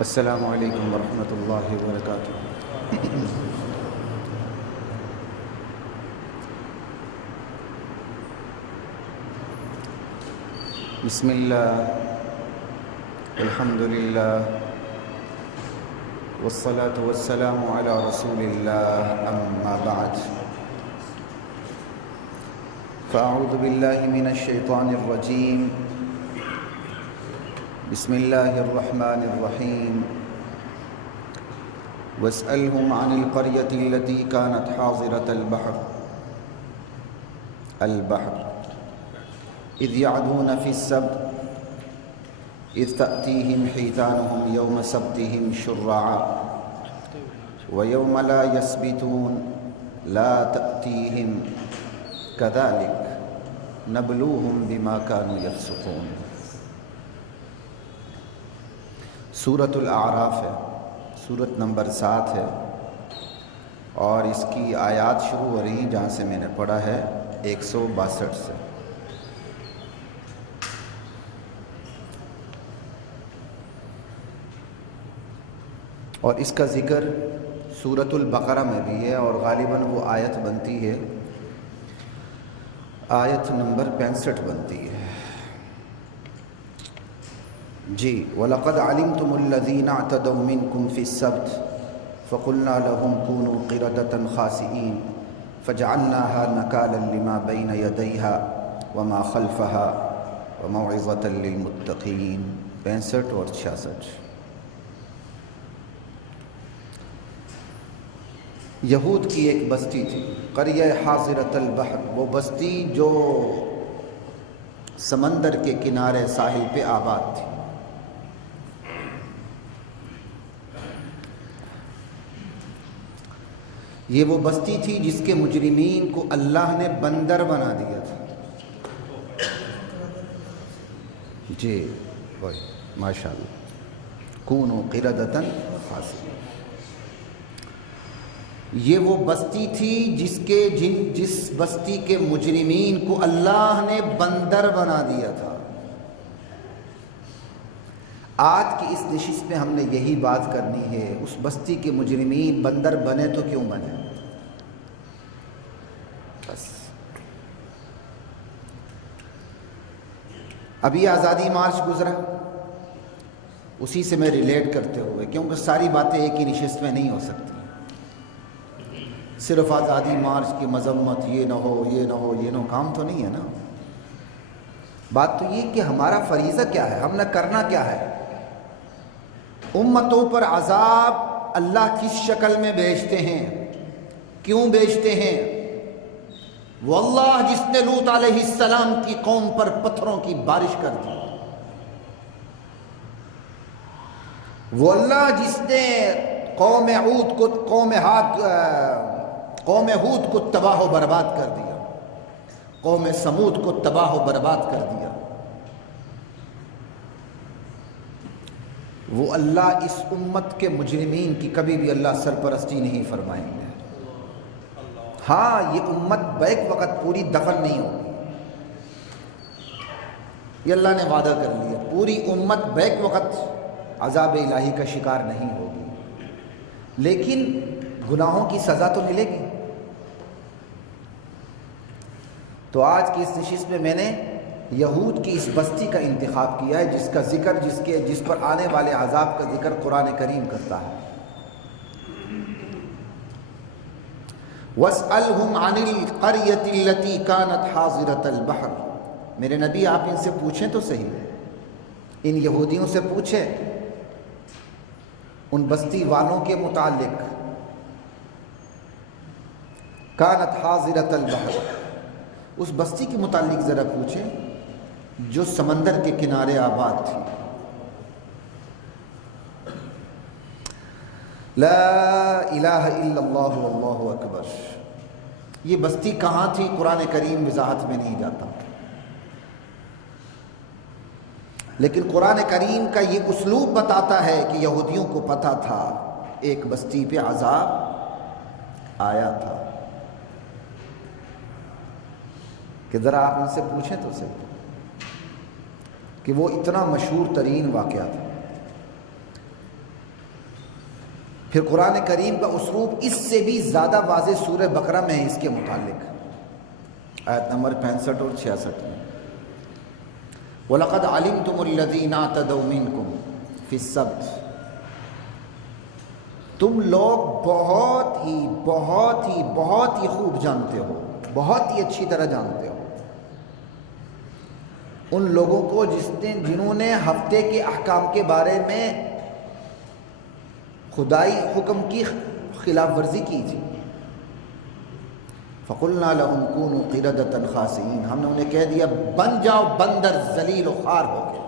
السلام علیکم ورحمۃ اللہ وبرکاتہ۔ بسم اللہ، الحمد للہ، والصلاة والسلام علی رسول اللہ، اما بعد فاعوذ باللہ من الشیطان الرجیم، بسم اللہ الرحمن الرحیم۔ واسألهم عن القرية التي كانت حاضرة البحر إذ يعدون في السبت إذ تأتيهم حيتانهم يوم سبتهم شرعا ويوم لا يسبتون لا تأتيهم كذلك نبلوهم بما كانوا يفسقون۔ سورۃ الاعراف ہے، سورت نمبر 7 ہے، اور اس کی آیات شروع ہو رہی ہیں جہاں سے میں نے پڑھا ہے 162 سے۔ اور اس کا ذکر سورۃ البقرہ میں بھی ہے، اور غالباً وہ آیت بنتی ہے، آیت نمبر 65 بنتی ہے۔ جی، وَلَقَدْ عَلِمْتُمُ الَّذِينَ اعْتَدَوْا مِنْكُمْ فِي السَّبْتِ فَقُلْنَا لَهُمْ كُونُوا قِرَدَةً خَاسِئِينَ فَجَعَلْنَاهَا نَكَالًا لِمَا بَيْنَ يَدَيْهَا وَمَا خَلْفَهَا وَمَوْعِظَةً لِلْمُتَّقِينَ 65 اور 66۔ یہود کی ایک بستی تھی، قریہ حاضرۃ البحر، وہ بستی جو سمندر کے کنارے ساحل پہ آباد تھی۔ یہ وہ بستی تھی جس کے مجرمین کو اللہ نے بندر بنا دیا تھا۔ جی وہی، ماشاءاللہ، کونوا قردۃ خاسئین۔ یہ وہ بستی تھی جس بستی کے مجرمین کو اللہ نے بندر بنا دیا تھا۔ آج کی اس نشست میں ہم نے یہی بات کرنی ہے، اس بستی کے مجرمین بندر بنے تو کیوں بنے؟ بس ابھی آزادی مارچ گزرا، اسی سے میں ریلیٹ کرتے ہوئے، کیونکہ ساری باتیں ایک ہی نشست میں نہیں ہو سکتی۔ صرف آزادی مارچ کی مذمت، یہ نہ ہو یہ نہ ہو یہ نہ ہو، کام تو نہیں ہے نا۔ بات تو یہ کہ ہمارا فریضہ کیا ہے، ہم نے کرنا کیا ہے۔ امتوں پر عذاب اللہ کس شکل میں بھیجتے ہیں، کیوں بھیجتے ہیں؟ وہ اللہ جس نے لوط علیہ السلام کی قوم پر پتھروں کی بارش کر دی، وہ اللہ جس نے قوم ہود کو تباہ و برباد کر دیا، قوم سمود کو تباہ و برباد کر دیا، وہ اللہ اس امت کے مجرمین کی کبھی بھی اللہ سرپرستی نہیں فرمائیں گے۔ ہاں، یہ امت بیک وقت پوری دفن نہیں ہوگی، یہ اللہ نے وعدہ کر لیا، پوری امت بیک وقت عذاب الہی کا شکار نہیں ہوگی، لیکن گناہوں کی سزا تو ملے گی۔ تو آج کی اس نشست میں میں نے یہود کی اس بستی کا انتخاب کیا ہے، جس کا ذکر جس پر آنے والے عذاب کا ذکر قرآن کریم کرتا ہے۔ وَاسْأَلْهُمْ عَنِ الْقَرْيَةِ الَّتِي كَانَتْ حَاضِرَةَ الْبَحْرِ، میرے نبی آپ ان سے پوچھیں تو صحیح، ان یہودیوں سے پوچھیں ان بستی والوں کے متعلق۔ كَانَتْ حَاضِرَةَ الْبَحْرِ، اس بستی کے متعلق ذرا پوچھیں جو سمندر کے کنارے آباد تھی۔ لا الہ الا اللہ واللہ اکبر، یہ بستی کہاں تھی قرآن کریم وضاحت میں نہیں جاتا، لیکن قرآن کریم کا یہ اسلوب بتاتا ہے کہ یہودیوں کو پتہ تھا ایک بستی پہ عذاب آیا تھا، کہ ذرا آپ ان سے پوچھیں تو صحیح کہ وہ اتنا مشہور ترین واقعہ تھا۔ پھر قرآن کریم کا اسلوب اس سے بھی زیادہ واضح سورہ بقرہ میں ہے اس کے متعلق، آیت نمبر 65 اور 66 میں، وَلَقَدْ عَلِمْتُمُ الَّذِينَ اعْتَدَوْا مِنْكُمْ فِي السَّبْتِ، تم لوگ بہت ہی خوب جانتے ہو، بہت ہی اچھی طرح جانتے ہو ان لوگوں کو جنہوں نے ہفتے کے احکام کے بارے میں خدائی حکم کی خلاف ورزی کی تھی۔ فَقُلْنَا لَهُمْ كُونُوا قِرَدَةً خَاسِئِينَ، ہم نے انہیں کہہ دیا بن جاؤ بندر ذلیل و خوار ہو گئے۔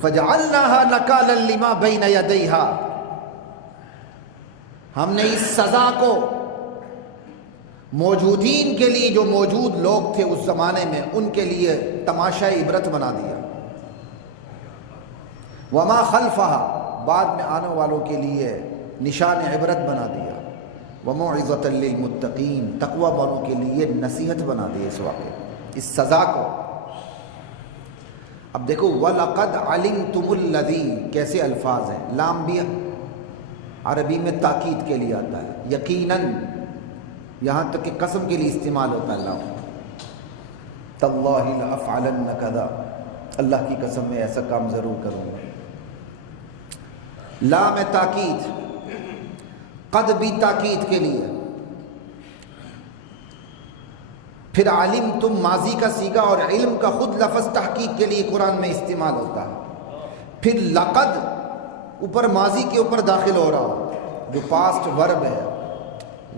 فَجَعَلْنَاهَا نَكَالًا لِمَا بَيْنَ يَدَيْهَا، ہم نے اس سزا کو موجودین کے لیے، جو موجود لوگ تھے اس زمانے میں، ان کے لیے تماشا عبرت بنا دیا، وما خلفها، بعد میں آنے والوں کے لیے نشان عبرت بنا دیا، وموعظۃ للمتقین، تقوی والوں کے لیے نصیحت بنا دی اس واقعے، اس سزا کو۔ اب دیکھو وَلَقَدْ عَلِمْتُمُ الَّذِي، کیسے الفاظ ہیں، لام بھی عربی میں تاکید کے لیے آتا ہے، یقیناً، یہاں تک کہ قسم کے لیے استعمال ہوتا ہے اللہ، تاللہ لأفعلن کذا، اللہ کی قسم میں ایسا کام ضرور کروں گا۔ لام تاکید، قد بھی تاکید کے لیے، پھر علم تم ماضی کا صیغہ اور علم کا خود لفظ تحقیق کے لیے قرآن میں استعمال ہوتا ہے، پھر لقد اوپر ماضی کے اوپر داخل ہو رہا ہو، جو پاسٹ ورب ہے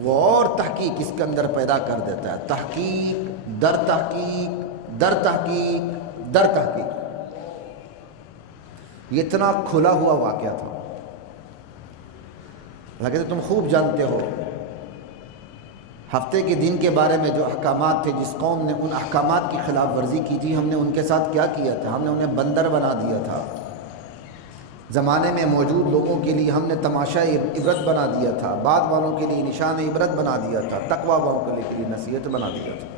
وہ اور تحقیق اس کے اندر پیدا کر دیتا ہے، تحقیق در تحقیق در تحقیق در تحقیق، یہ اتنا کھلا ہوا واقعہ تھا۔ لیکن تم خوب جانتے ہو ہفتے کے دن کے بارے میں جو احکامات تھے، جس قوم نے ان احکامات کی خلاف ورزی کی تھی، ہم نے ان کے ساتھ کیا کیا تھا، ہم نے انہیں بندر بنا دیا تھا، زمانے میں موجود لوگوں کے لیے ہم نے تماشا عبرت بنا دیا تھا، بعد والوں کے لیے نشان عبرت بنا دیا تھا، تقوی والوں کے لیے نصیحت بنا دیا تھا۔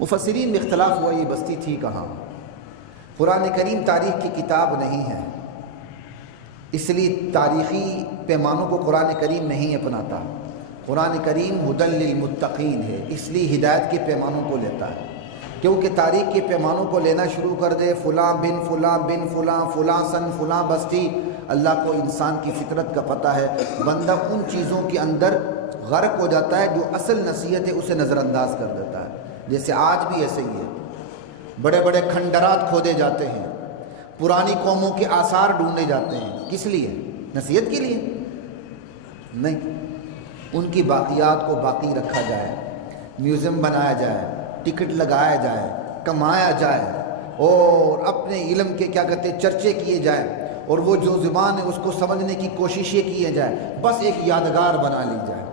مفسرین میں اختلاف ہوا یہ بستی تھی کہاں۔ قرآن کریم تاریخ کی کتاب نہیں ہے، اس لیے تاریخی پیمانوں کو قرآن کریم نہیں اپناتا۔ قرآن کریم ہدی للمتقین ہے، اس لیے ہدایت کے پیمانوں کو لیتا ہے، کیونکہ تاریخ کے پیمانوں کو لینا شروع کر دے، فلاں بن فلاں بن فلاں، فلاں سن فلاں بستی، اللہ کو انسان کی فطرت کا پتہ ہے، بندہ ان چیزوں کے اندر غرق ہو جاتا ہے جو اصل نصیحت ہے اسے نظر انداز کر دیتا ہے۔ جیسے آج بھی ایسے ہی ہے، بڑے بڑے کھنڈرات کھودے جاتے ہیں، پرانی قوموں کے آثار ڈھونڈے جاتے ہیں، کس لیے؟ نصیحت کے لیے نہیں، ان کی باقیات کو باقی رکھا جائے، میوزیم بنایا جائے، ٹکٹ لگایا جائے، کمایا جائے، اور اپنے علم کے کیا کہتے ہیں چرچے کیے جائیں، اور وہ جو زبان ہے اس کو سمجھنے کی کوششیں کیے جائیں، بس ایک یادگار بنا لی جائے۔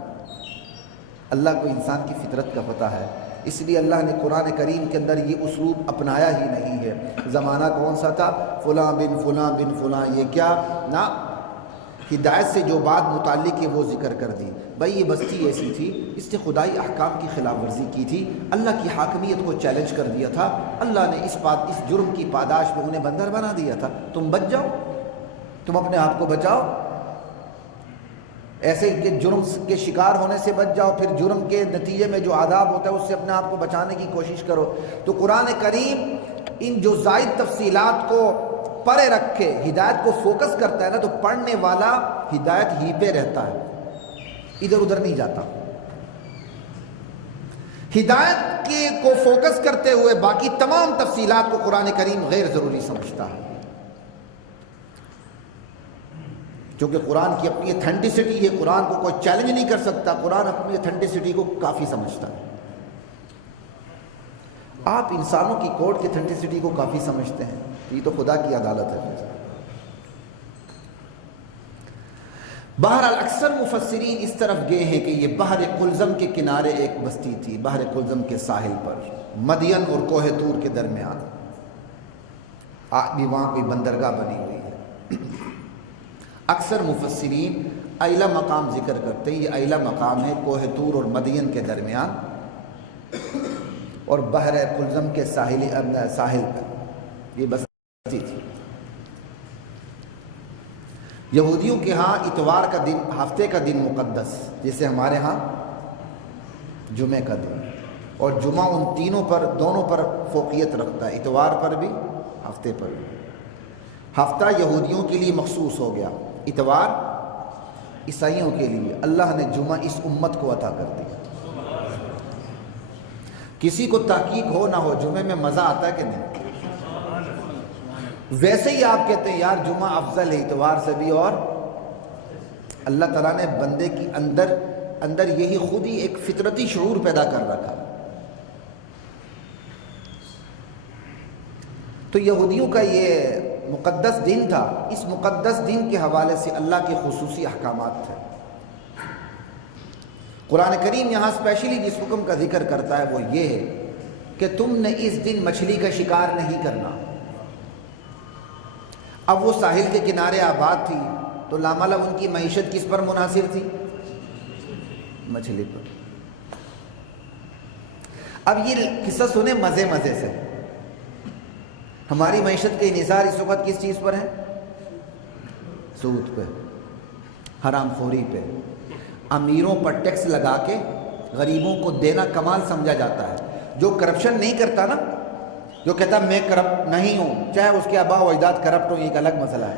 اللہ کو انسان کی فطرت کا پتہ ہے، اس لیے اللہ نے قرآن کریم کے اندر یہ اسلوب اپنایا ہی نہیں ہے۔ زمانہ کون سا تھا؟ فلاں بن فلاں بن فلاں، یہ کیا نہ ہدایت سے جو بات متعلق ہے وہ ذکر کر دی۔ بھائی یہ بستی ایسی تھی، اس نے خدائی احکام کی خلاف ورزی کی تھی، اللہ کی حاکمیت کو چیلنج کر دیا تھا، اللہ نے اس جرم کی پاداش میں انہیں بندر بنا دیا تھا۔ تم بچ جاؤ، تم اپنے آپ کو بچاؤ، ایسے کہ جرم کے شکار ہونے سے بچ جاؤ، پھر جرم کے نتیجے میں جو عذاب ہوتا ہے اس سے اپنے آپ کو بچانے کی کوشش کرو۔ تو قرآن کریم ان جو زائد تفصیلات کو پرے رکھ کے ہدایت کو فوکس کرتا ہے نا، تو پڑھنے والا ہدایت ہی پہ رہتا ہے، ادھر ادھر نہیں جاتا۔ ہدایت کے کو فوکس کرتے ہوئے باقی تمام تفصیلات کو قرآن کریم غیر ضروری سمجھتا ہے، کیونکہ قرآن کی اپنی اتھینٹسٹی ہے، قرآن کو کوئی چیلنج نہیں کر سکتا، قرآن اپنی اتھینٹسٹی کو کافی سمجھتا ہے۔ آپ انسانوں کی کوڈ کی اتھینٹسٹی کو کافی سمجھتے ہیں، یہ تو خدا کی عدالت ہے۔ بہرحال اکثر مفسرین اس طرف گئے ہیں کہ یہ بحر قلزم کے کنارے ایک بستی تھی، بحر قلزم کے ساحل پر، مدین اور کوہ طور کے درمیان، آج بھی وہاں کوئی بندرگاہ بنی ہوئی ہے۔ اکثر مفسرین ایلا مقام ذکر کرتے ہیں، یہ ایلا مقام ہے کوہ طور اور مدین کے درمیان، اور بحر قلزم کے ساحل پر یہ بستی تھی۔ یہودیوں کے ہاں اتوار کا دن، ہفتے کا دن مقدس، جیسے ہمارے ہاں جمعے کا دن، اور جمعہ ان تینوں پر، دونوں پر فوقیت رکھتا ہے، اتوار پر بھی ہفتے پر بھی۔ ہفتہ یہودیوں کے لیے مخصوص ہو گیا، اتوار عیسائیوں کے لیے، اللہ نے جمعہ اس امت کو عطا کر دیا۔ کسی کو تحقیق ہو نہ ہو، جمعے میں مزہ آتا ہے کہ نہیں؟ ویسے ہی آپ کہتے ہیں یار جمعہ افضل ہے اتوار سے بھی، اور اللہ تعالیٰ نے بندے کی اندر یہی خود ہی ایک فطرتی شعور پیدا کر رکھا۔ تو یہودیوں کا یہ مقدس دن تھا، اس مقدس دن کے حوالے سے اللہ کے خصوصی احکامات تھے۔ قرآن کریم یہاں اسپیشلی جس حکم کا ذکر کرتا ہے وہ یہ ہے کہ تم نے اس دن مچھلی کا شکار نہیں کرنا۔ اب وہ ساحل کے کنارے آباد تھی تو لامالہ ان کی معیشت کس پر منحصر تھی؟ مچھلی پر۔ اب یہ قصہ سنیں مزے مزے سے۔ ہماری معیشت کے انحصار اس وقت کس چیز پر ہے؟ سود پہ، حرام خوری پہ۔ امیروں پر ٹیکس لگا کے غریبوں کو دینا کمال سمجھا جاتا ہے۔ جو کرپشن نہیں کرتا نا، جو کہتا میں کرپٹ نہیں ہوں، چاہے اس کے آباء و اجداد کرپٹ ہوں، ایک الگ مسئلہ ہے،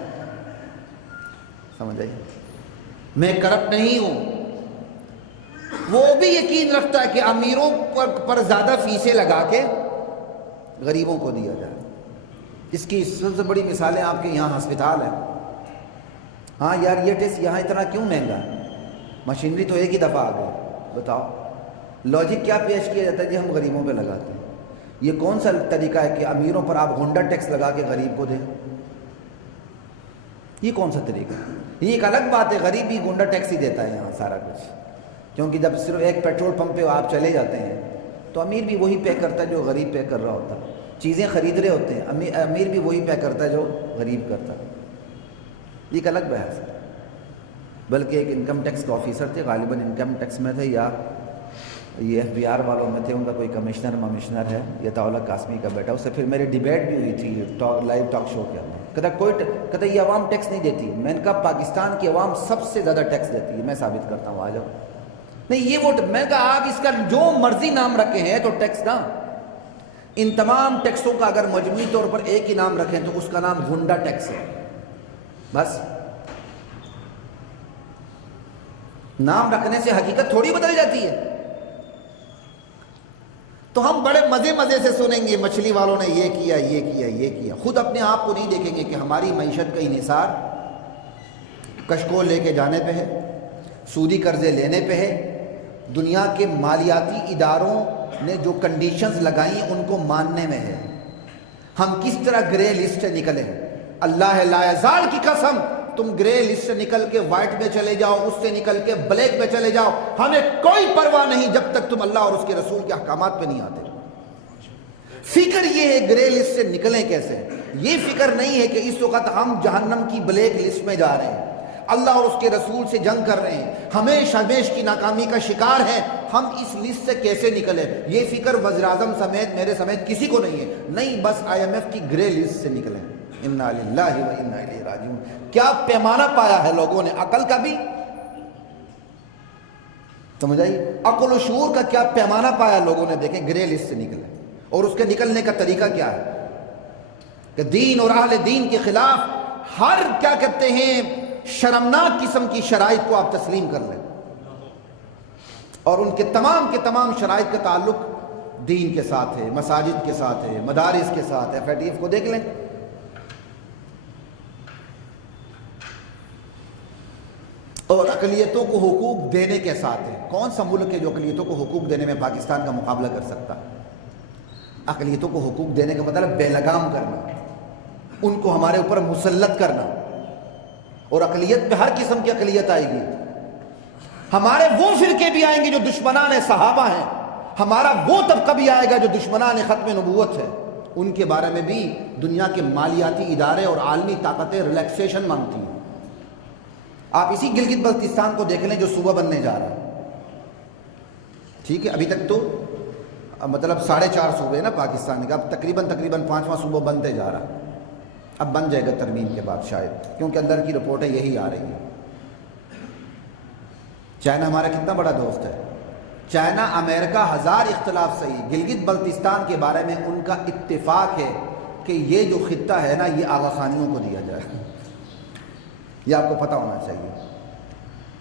سمجھ آئیے، میں کرپٹ نہیں ہوں، وہ بھی یقین رکھتا ہے کہ امیروں پر زیادہ فیسیں لگا کے غریبوں کو دیا جائے۔ اس کی سب سے بڑی مثالیں آپ کے یہاں ہسپتال ہیں۔ ہاں یار یہ ٹیسٹ یہاں اتنا کیوں مہنگا ہے؟ مشینری تو ایک ہی دفعہ آ گئی، بتاؤ لاجک کیا پیش کیا جاتا ہے جی؟ ہم غریبوں پہ لگاتے ہیں۔ یہ کون سا طریقہ ہے کہ امیروں پر آپ گنڈا ٹیکس لگا کے غریب کو دیں؟ یہ کون سا طریقہ ہے؟ یہ ایک الگ بات ہے، غریب بھی گنڈا ٹیکس ہی دیتا ہے یہاں سارا کچھ، کیونکہ جب صرف ایک پیٹرول پمپ پہ آپ چلے جاتے ہیں تو امیر بھی وہی پے کرتا ہے جو غریب پے کر رہا ہوتا ہے، چیزیں خرید رہے ہوتے ہیں، امیر بھی وہی پے کرتا ہے جو غریب کرتا ہے۔ یہ ایک الگ بحث ہے۔ بلکہ ایک انکم ٹیکس کے آفیسر تھے، غالباً انکم ٹیکس میں تھے یا یہ ایف بی آر والوں میں تھے، ان کا کوئی کمشنر ہے، یہ طاولہ قاسمی کا بیٹا، اس سے پھر میری ڈیبیٹ بھی ہوئی تھی لائیو ٹاک شو کے اندر۔ کہتا یہ عوام ٹیکس نہیں دیتی۔ میں نے کہا پاکستان کی عوام سب سے زیادہ ٹیکس دیتی ہے، میں ثابت کرتا ہوں، آ جاؤ۔ نہیں یہ وہ، میں نے کہا آپ اس کا جو مرضی نام رکھے ہیں تو ٹیکس نا، ان تمام ٹیکسوں کا اگر مجموعی طور پر ایک ہی نام رکھیں تو اس کا نام گنڈا ٹیکس ہے۔ بس نام رکھنے سے حقیقت تھوڑی بدل جاتی ہے۔ تو ہم بڑے مزے مزے سے سنیں گے مچھلی والوں نے یہ کیا، یہ کیا، یہ کیا، خود اپنے آپ کو نہیں دیکھیں گے کہ ہماری معیشت کا انحصار کشکول لے کے جانے پہ ہے، سودی قرضے لینے پہ ہے، دنیا کے مالیاتی اداروں نے جو کنڈیشنز لگائی ہیں ان کو ماننے میں ہے۔ ہم کس طرح گرے لسٹ سے نکلے؟ اللہ لا یزال کی قسم، تم گرے لسٹ سے نکل کے وائٹ میں چلے جاؤ، اس سے نکل کے بلیک میں چلے جاؤ، ہمیں کوئی پرواہ نہیں جب تک تم اللہ اور اس کے رسول کے احکامات پہ نہیں آتے۔ فکر یہ ہے گرے لسٹ سے نکلیں کیسے، یہ فکر نہیں ہے کہ اس وقت ہم جہنم کی بلیک لسٹ میں جا رہے ہیں، اللہ اور اس کے رسول سے جنگ کر رہے ہیں، ہمیش ہمیش کی ناکامی کا شکار ہیں، ہم اس لسٹ سے کیسے نکلیں، یہ فکر وزیر اعظم سمیت میرے سمیت کسی کو نہیں ہے۔ نہیں، بس IMF کی گرے لسٹ سے نکلیں۔ انا للہ و انا الیہ راجعون۔ کیا پیمانہ پایا ہے لوگوں نے، عقل کا بھی، سمجھ آئی، عقل و شعور کا کیا پیمانہ پایا لوگوں نے، دیکھیں گرے لسٹ سے نکلے۔ اور اس کے نکلنے کا طریقہ کیا ہے کہ دین اور اہل دین کے خلاف ہر کیا کہتے ہیں شرمناک قسم کی شرائط کو آپ تسلیم کر لیں، اور ان کے تمام شرائط کا تعلق دین کے ساتھ ہے، مساجد کے ساتھ ہے، مدارس کے ساتھ ہے۔ FATF کو دیکھ لیں، اور اقلیتوں کو حقوق دینے کے ساتھ ہے۔ کون سا ملک ہے جو اقلیتوں کو حقوق دینے میں پاکستان کا مقابلہ کر سکتا؟ اقلیتوں کو حقوق دینے کا مطلب بے لگام کرنا، ان کو ہمارے اوپر مسلط کرنا، اور اقلیت پہ ہر قسم کی اقلیت آئے گی۔ ہمارے وہ فرقے بھی آئیں گے جو دشمنان صحابہ ہیں، ہمارا وہ طبقہ بھی آئے گا جو دشمنان ختم نبوت ہے، ان کے بارے میں بھی دنیا کے مالیاتی ادارے اور عالمی طاقتیں ریلیکسیشن مانگتی ہیں۔ آپ اسی گلگت بلتستان کو دیکھ لیں جو صوبہ بننے جا رہا ہے، ٹھیک ہے، ابھی تک تو مطلب 4.5 صوبے نا پاکستان کا، اب تقریباً 5واں صوبہ بنتے جا رہا ہے۔ اب بن جائے گا ترمیم کے بعد شاید، کیونکہ اندر کی رپورٹیں یہی آ رہی ہیں۔ چائنا ہمارا کتنا بڑا دوست ہے، چائنا امریکہ ہزار اختلاف صحیح، گلگت بلتستان کے بارے میں ان کا اتفاق ہے کہ یہ جو خطہ ہے نا یہ آغا خانیوں کو دیا جائے، یہ آپ کو پتہ ہونا چاہیے۔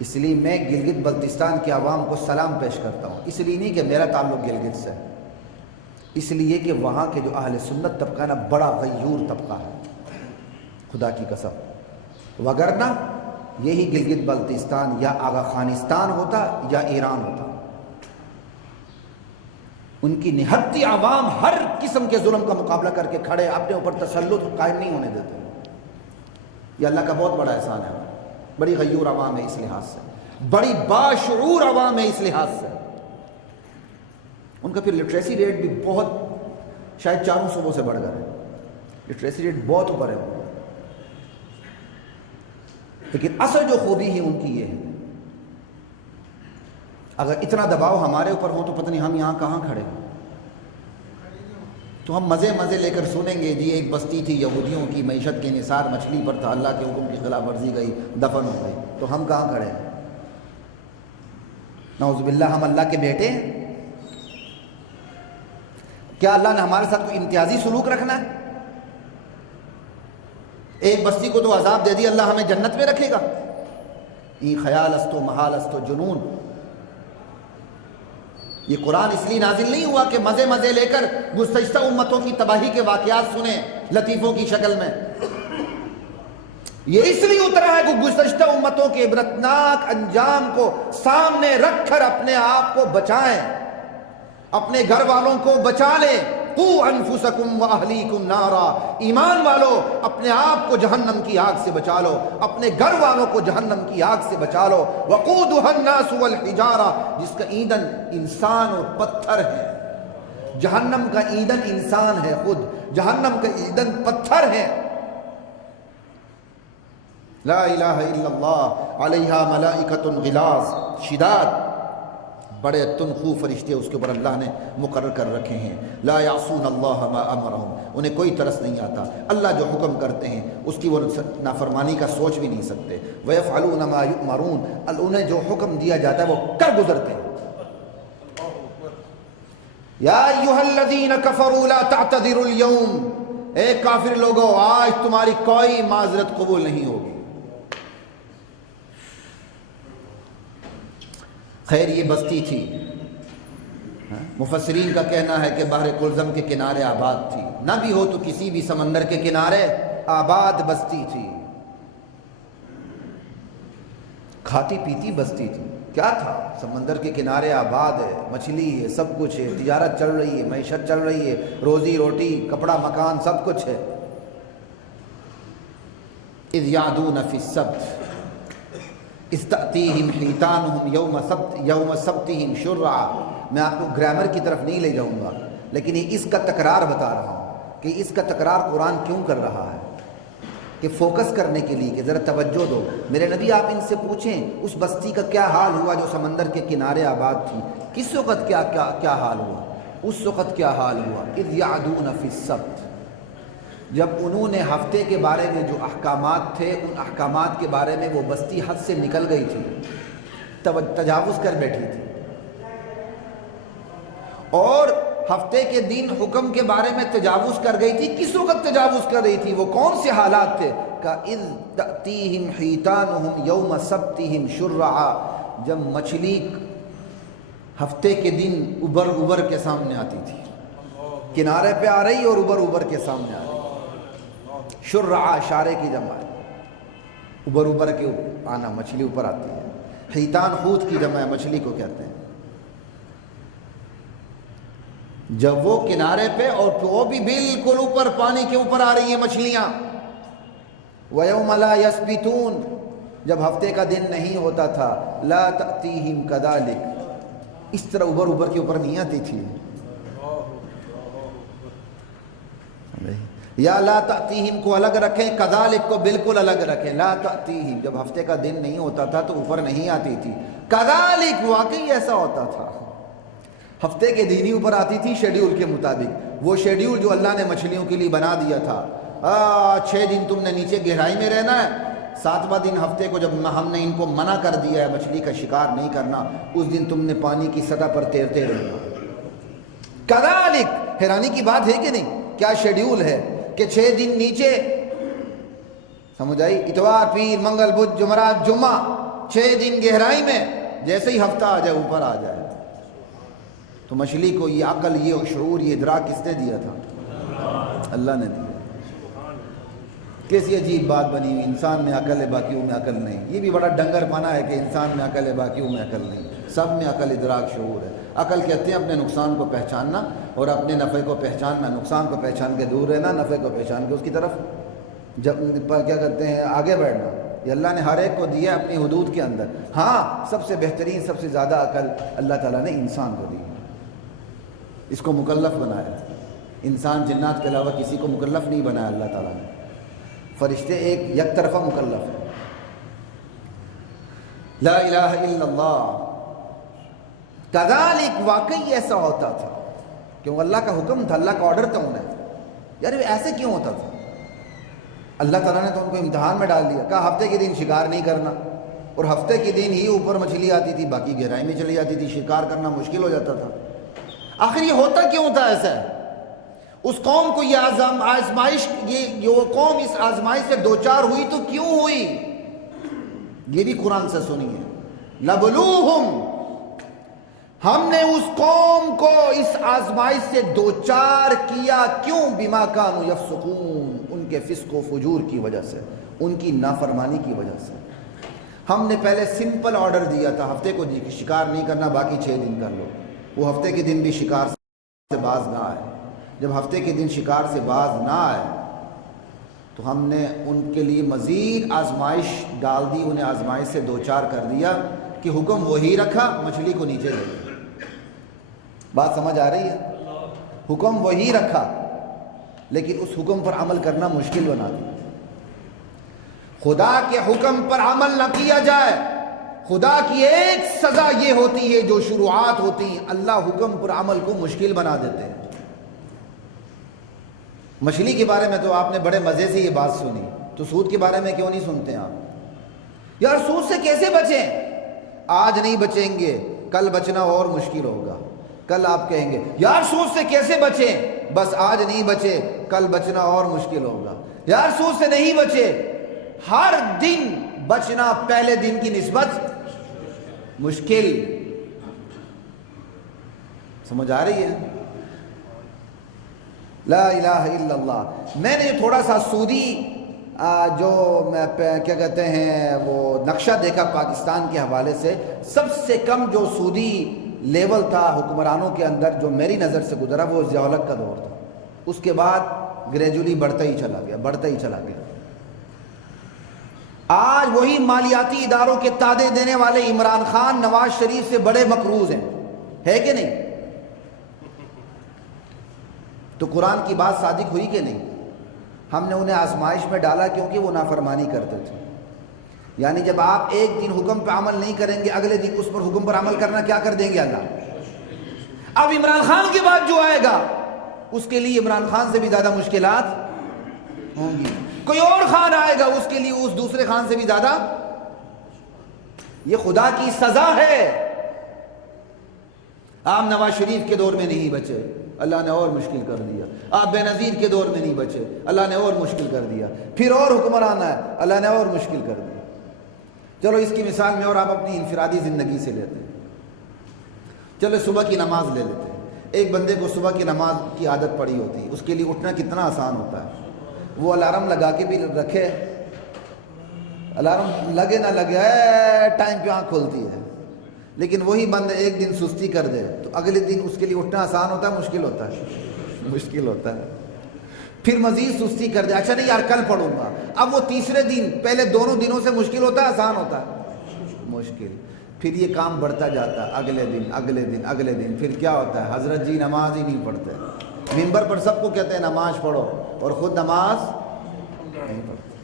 اس لیے میں گلگت بلتستان کے عوام کو سلام پیش کرتا ہوں، اس لیے نہیں کہ میرا تعلق گلگت سے، اس لیے کہ وہاں کے جو اہل سنت طبقہ ہے نا بڑا غیور طبقہ ہے، خدا کی قسم، وگرنہ یہی گلگت بلتستان یا آغا خانستان ہوتا یا ایران ہوتا۔ ان کی نہتی عوام ہر قسم کے ظلم کا مقابلہ کر کے کھڑے، اپنے اوپر تسلط قائم نہیں ہونے دیتے۔ یہ اللہ کا بہت بڑا احسان ہے، بڑی غیور عوام ہے اس لحاظ سے، بڑی باشعور عوام ہے اس لحاظ سے۔ ان کا پھر لٹریسی ریٹ بھی بہت، شاید 4 صوبوں سے بڑھ گئے، لٹریسی ریٹ بہت اوپر ہے، لیکن اصل جو خوبی ہے ان کی یہ ہے، اگر اتنا دباؤ ہمارے اوپر ہو تو پتہ نہیں ہم یہاں کہاں کھڑے ہوں۔ تو ہم مزے لے کر سنیں گے جی ایک بستی تھی یہودیوں کی، معیشت کے انحصار مچھلی پر تھا، اللہ کے حکم کی خلاف ورزی گئی، دفن ہو گئی، تو ہم کہاں کھڑے ہیں؟ نعوذ باللہ، ہم اللہ کے بیٹے ہیں؟ کیا اللہ نے ہمارے ساتھ کوئی امتیازی سلوک رکھنا ہے؟ ایک بستی کو تو عذاب دے دی، اللہ ہمیں جنت میں رکھے گا؟ یہ خیال است و محال است و جنون۔ یہ قرآن اس لیے نازل نہیں ہوا کہ مزے لے کر گزشتہ امتوں کی تباہی کے واقعات سنیں لطیفوں کی شکل میں، یہ اس لیے اترا ہے کہ گزشتہ امتوں کے عبرتناک انجام کو سامنے رکھ کر اپنے آپ کو بچائیں، اپنے گھر والوں کو بچا لیں۔ قوا انفسکم واہلیکم نارا، ایمان والو اپنے آپ کو جہنم کی آگ سے بچا لو، اپنے گھر والوں کو جہنم کی آگ سے بچا لو۔ وقودها الناس والحجارہ، جس کا ایندھن انسان اور پتھر ہے۔ جہنم کا ایندھن انسان ہے، خود جہنم کا ایندھن پتھر ہے۔ لا الہ الا اللہ، علیہا ملائکۃ غلاظ شداد، بڑے تنخو فرشتے اس کے اوپر اللہ نے مقرر کر رکھے ہیں۔ لا یعصون اللہ ما امرہم، انہیں کوئی ترس نہیں آتا، اللہ جو حکم کرتے ہیں اس کی وہ نافرمانی کا سوچ بھی نہیں سکتے۔ ویفعلون ما یؤمرون، انہیں جو حکم دیا جاتا ہے وہ کر گزرتے ہیں۔ یا ایھا الذین کفروا لا تعتذروا اليوم، اے کافر لوگو آج تمہاری کوئی معذرت قبول نہیں ہوگی۔ خیر یہ بستی تھی، مفسرین کا کہنا ہے کہ بحر کلزم کے کنارے آباد تھی، نہ بھی ہو تو کسی بھی سمندر کے کنارے آباد بستی تھی، کھاتی پیتی بستی تھی۔ کیا تھا؟ سمندر کے کنارے آباد ہے، مچھلی ہے، سب کچھ ہے، تجارت چل رہی ہے، معیشت چل رہی ہے، روزی روٹی، کپڑا مکان سب کچھ ہے۔ اذ یعدون فی السبت اذ تأتیہم حیتانہم یوم سبتہم شرعا۔ میں آپ کو گرامر کی طرف نہیں لے جاؤں گا، لیکن یہ اس کا تکرار بتا رہا ہوں کہ اس کا تکرار قرآن کیوں کر رہا ہے، کہ فوکس کرنے کے لیے کہ ذرا توجہ دو۔ میرے نبی آپ ان سے پوچھیں اس بستی کا کیا حال ہوا جو سمندر کے کنارے آباد تھی، کس وقت کیا حال ہوا، اس وقت کیا حال ہوا۔ اذ یعدون فی السبت، جب انہوں نے ہفتے کے بارے میں جو احکامات تھے ان احکامات کے بارے میں وہ بستی حد سے نکل گئی تھی، تجاوز کر بیٹھی تھی، اور ہفتے کے دن حکم کے بارے میں تجاوز کر گئی تھی۔ کس وقت تجاوز کر رہی تھی، وہ کون سے حالات تھے؟ کہ اذ تأتیہم حیتانہم یوم سبتہم شرعا، جب مچھلی ہفتے کے دن ابر کے سامنے آتی تھی، کنارے پہ آ رہی اور ابر کے سامنے آ رہی۔ شرعا اشارے کی جمع ہے، ابر کے آنا، مچھلی اوپر آتی ہے۔ حیتان حوت کی جمع ہے، مچھلی کو کہتے ہیں۔ جب وہ کنارے پہ اور وہ بھی بالکل اوپر پانی کے اوپر آ رہی ہیں مچھلیاں۔ وَيَوْمَ لَا يَسْبِتُونَ، جب ہفتے کا دن نہیں ہوتا تھا، لَا تَأْتِيهِمْ كَذَلِكَ، اس طرح ابر کے اوپر نہیں آتی تھی۔ یا لا تأتیہم کو الگ رکھیں، کذالک کو بالکل الگ رکھیں۔ لا تأتیہم، جب ہفتے کا دن نہیں ہوتا تھا تو اوپر نہیں آتی تھی۔ کذالک، واقعی ایسا ہوتا تھا، ہفتے کے دن ہی اوپر آتی تھی شیڈیول کے مطابق۔ وہ شیڈیول جو اللہ نے مچھلیوں کے لیے بنا دیا تھا، 6 دن تم نے نیچے گہرائی میں رہنا ہے، 7واں دن ہفتے کو جب ہم نے ان کو منع کر دیا ہے مچھلی کا شکار نہیں کرنا، اس دن تم نے پانی کی سطح پر تیرتے رہنا۔ کذالک، حیرانی کی بات ہے کہ نہیں؟ کیا شیڈیول ہے کہ 6 دن نیچے، سمجھ آئی؟ اتوار، پیر، منگل، بدھ، جمعرات، جمعہ، 6 دن گہرائی میں، جیسے ہی ہفتہ آ جائے اوپر آ جائے۔ تو مچھلی کو یہ عقل، یہ شعور، یہ ادراک کس نے دیا تھا؟ اللہ نے دیا۔ کیسی عجیب بات بنی ہوئی، انسان میں عقل ہے باقیوں میں عقل نہیں۔ یہ بھی بڑا ڈنگر پنا ہے کہ انسان میں عقل ہے باقیوں میں عقل نہیں، سب میں عقل، ادراک، شعور ہے۔ عقل کہتے ہیں اپنے نقصان کو پہچاننا اور اپنے نفع کو پہچاننا، نقصان کو پہچان کے دور رہنا، نفع کو پہچان کے اس کی طرف جب کیا کرتے ہیں آگے بڑھنا۔ یہ اللہ نے ہر ایک کو دیا ہے اپنی حدود کے اندر۔ ہاں، سب سے بہترین، سب سے زیادہ عقل اللہ تعالیٰ نے انسان کو دی، اس کو مکلف بنایا۔ انسان جنات کے علاوہ کسی کو مکلف نہیں بنایا اللہ تعالیٰ نے، فرشتے یک طرفہ مکلف ہیں۔ لا الہ الا اللہ۔ کذالک، واقعی ایسا ہوتا تھا، کیوں؟ اللہ کا حکم تھا، اللہ کا آرڈر تھا انہیں۔ یار ایسے کیوں ہوتا تھا؟ اللہ تعالیٰ نے تو ان کو امتحان میں ڈال دیا، کہا ہفتے کے دن شکار نہیں کرنا، اور ہفتے کے دن ہی اوپر مچھلی آتی تھی، باقی گہرائی میں چلی جاتی تھی، شکار کرنا مشکل ہو جاتا تھا۔ آخر یہ ہوتا کیوں تھا ایسا؟ اس قوم کو یہ آزمائش، یہ قوم اس آزمائش سے دوچار ہوئی تو کیوں ہوئی؟ یہ بھی قرآن سے سنیے۔ لَبْلُوهُمْ، ہم نے اس قوم کو اس آزمائش سے دوچار کیا، کیوں؟ بِمَا كَانُوا يَفْسُقُونَ، ان کے فسق و فجور کی وجہ سے، ان کی نافرمانی کی وجہ سے۔ ہم نے پہلے سمپل آرڈر دیا تھا، ہفتے کو شکار نہیں کرنا، باقی 6 دن کر لو۔ وہ ہفتے کے دن بھی شکار سے باز نہ آئے۔ جب ہفتے کے دن شکار سے باز نہ آئے تو ہم نے ان کے لیے مزید آزمائش ڈال دی، انہیں آزمائش سے دوچار کر دیا کہ حکم وہی رکھا، مچھلی کو نیچے لے گئے۔ بات سمجھ آ رہی ہے؟ حکم وہی رکھا لیکن اس حکم پر عمل کرنا مشکل بنا دیا۔ خدا کے حکم پر عمل نہ کیا جائے، خدا کی ایک سزا یہ ہوتی ہے، جو شروعات ہوتی ہیں اللہ حکم پر عمل کو مشکل بنا دیتے ہیں۔ مچھلی کے بارے میں تو آپ نے بڑے مزے سے یہ بات سنی، تو سود کے بارے میں کیوں نہیں سنتے آپ؟ یار سود سے کیسے بچیں؟ آج نہیں بچیں گے، کل بچنا اور مشکل ہوگا۔ کل آپ کہیں گے یار سود سے کیسے بچیں؟ بس آج نہیں بچے، کل بچنا اور مشکل ہوگا۔ یار سود سے نہیں بچے، ہر دن بچنا پہلے دن کی نسبت مشکل۔ سمجھ آ رہی ہے؟ لا الہ الا اللہ۔ میں نے تھوڑا سا سودی جو کیا کہتے ہیں وہ نقشہ دیکھا پاکستان کے حوالے سے، سب سے کم جو سودی لیول تھا حکمرانوں کے اندر جو میری نظر سے گزرا وہ ضیاء الحق کا دور تھا۔ اس کے بعد گریجولی بڑھتا ہی چلا گیا، بڑھتا ہی چلا گیا۔ آج وہی مالیاتی اداروں کے تادے دینے والے عمران خان، نواز شریف سے بڑے مقروض ہیں، ہے کہ نہیں؟ تو قرآن کی بات صادق ہوئی کہ نہیں؟ ہم نے انہیں آزمائش میں ڈالا کیونکہ وہ نافرمانی کرتے تھے۔ یعنی جب آپ ایک دن حکم پہ عمل نہیں کریں گے، اگلے دن اس پر حکم پر عمل کرنا کیا کر دیں گے اللہ۔ اب عمران خان کے بعد جو آئے گا اس کے لیے عمران خان سے بھی زیادہ مشکلات ہوں گی، کوئی اور خان آئے گا اس کے لیے اس دوسرے خان سے بھی زیادہ۔ یہ خدا کی سزا ہے۔ آپ نواز شریف کے دور میں نہیں بچے، اللہ نے اور مشکل کر دیا۔ آپ بے نظیر کے دور میں نہیں بچے، اللہ نے اور مشکل کر دیا۔ پھر اور حکمران ہے، اللہ نے اور مشکل کر دیا۔ چلو اس کی مثال میں اور آپ اپنی انفرادی زندگی سے لیتے ہیں۔ چلو صبح کی نماز لے لیتے ہیں۔ ایک بندے کو صبح کی نماز کی عادت پڑی ہوتی ہے، اس کے لیے اٹھنا کتنا آسان ہوتا ہے۔ وہ الارم لگا کے بھی رکھے، الارم لگے نہ لگے ٹائم پہ آنکھ کھولتی ہے، لیکن وہی بندہ ایک دن سستی کر دے تو اگلے دن اس کے لیے اٹھنا آسان ہوتا ہے، مشکل ہوتا ہے؟ مشکل ہوتا ہے۔ پھر مزید سستی کر دے، اچھا نہیں یار کل پڑھوں گا، اب وہ تیسرے دن، پہلے دونوں دنوں سے مشکل ہوتا ہے آسان ہوتا ہے؟ مشکل۔ پھر یہ کام بڑھتا جاتا ہے، اگلے دن اگلے دن اگلے دن، پھر کیا ہوتا ہے؟ حضرت جی نماز ہی نہیں پڑھتے، ممبر پر سب کو کہتے ہیں نماز پڑھو اور خود نماز نہیں پڑھتے۔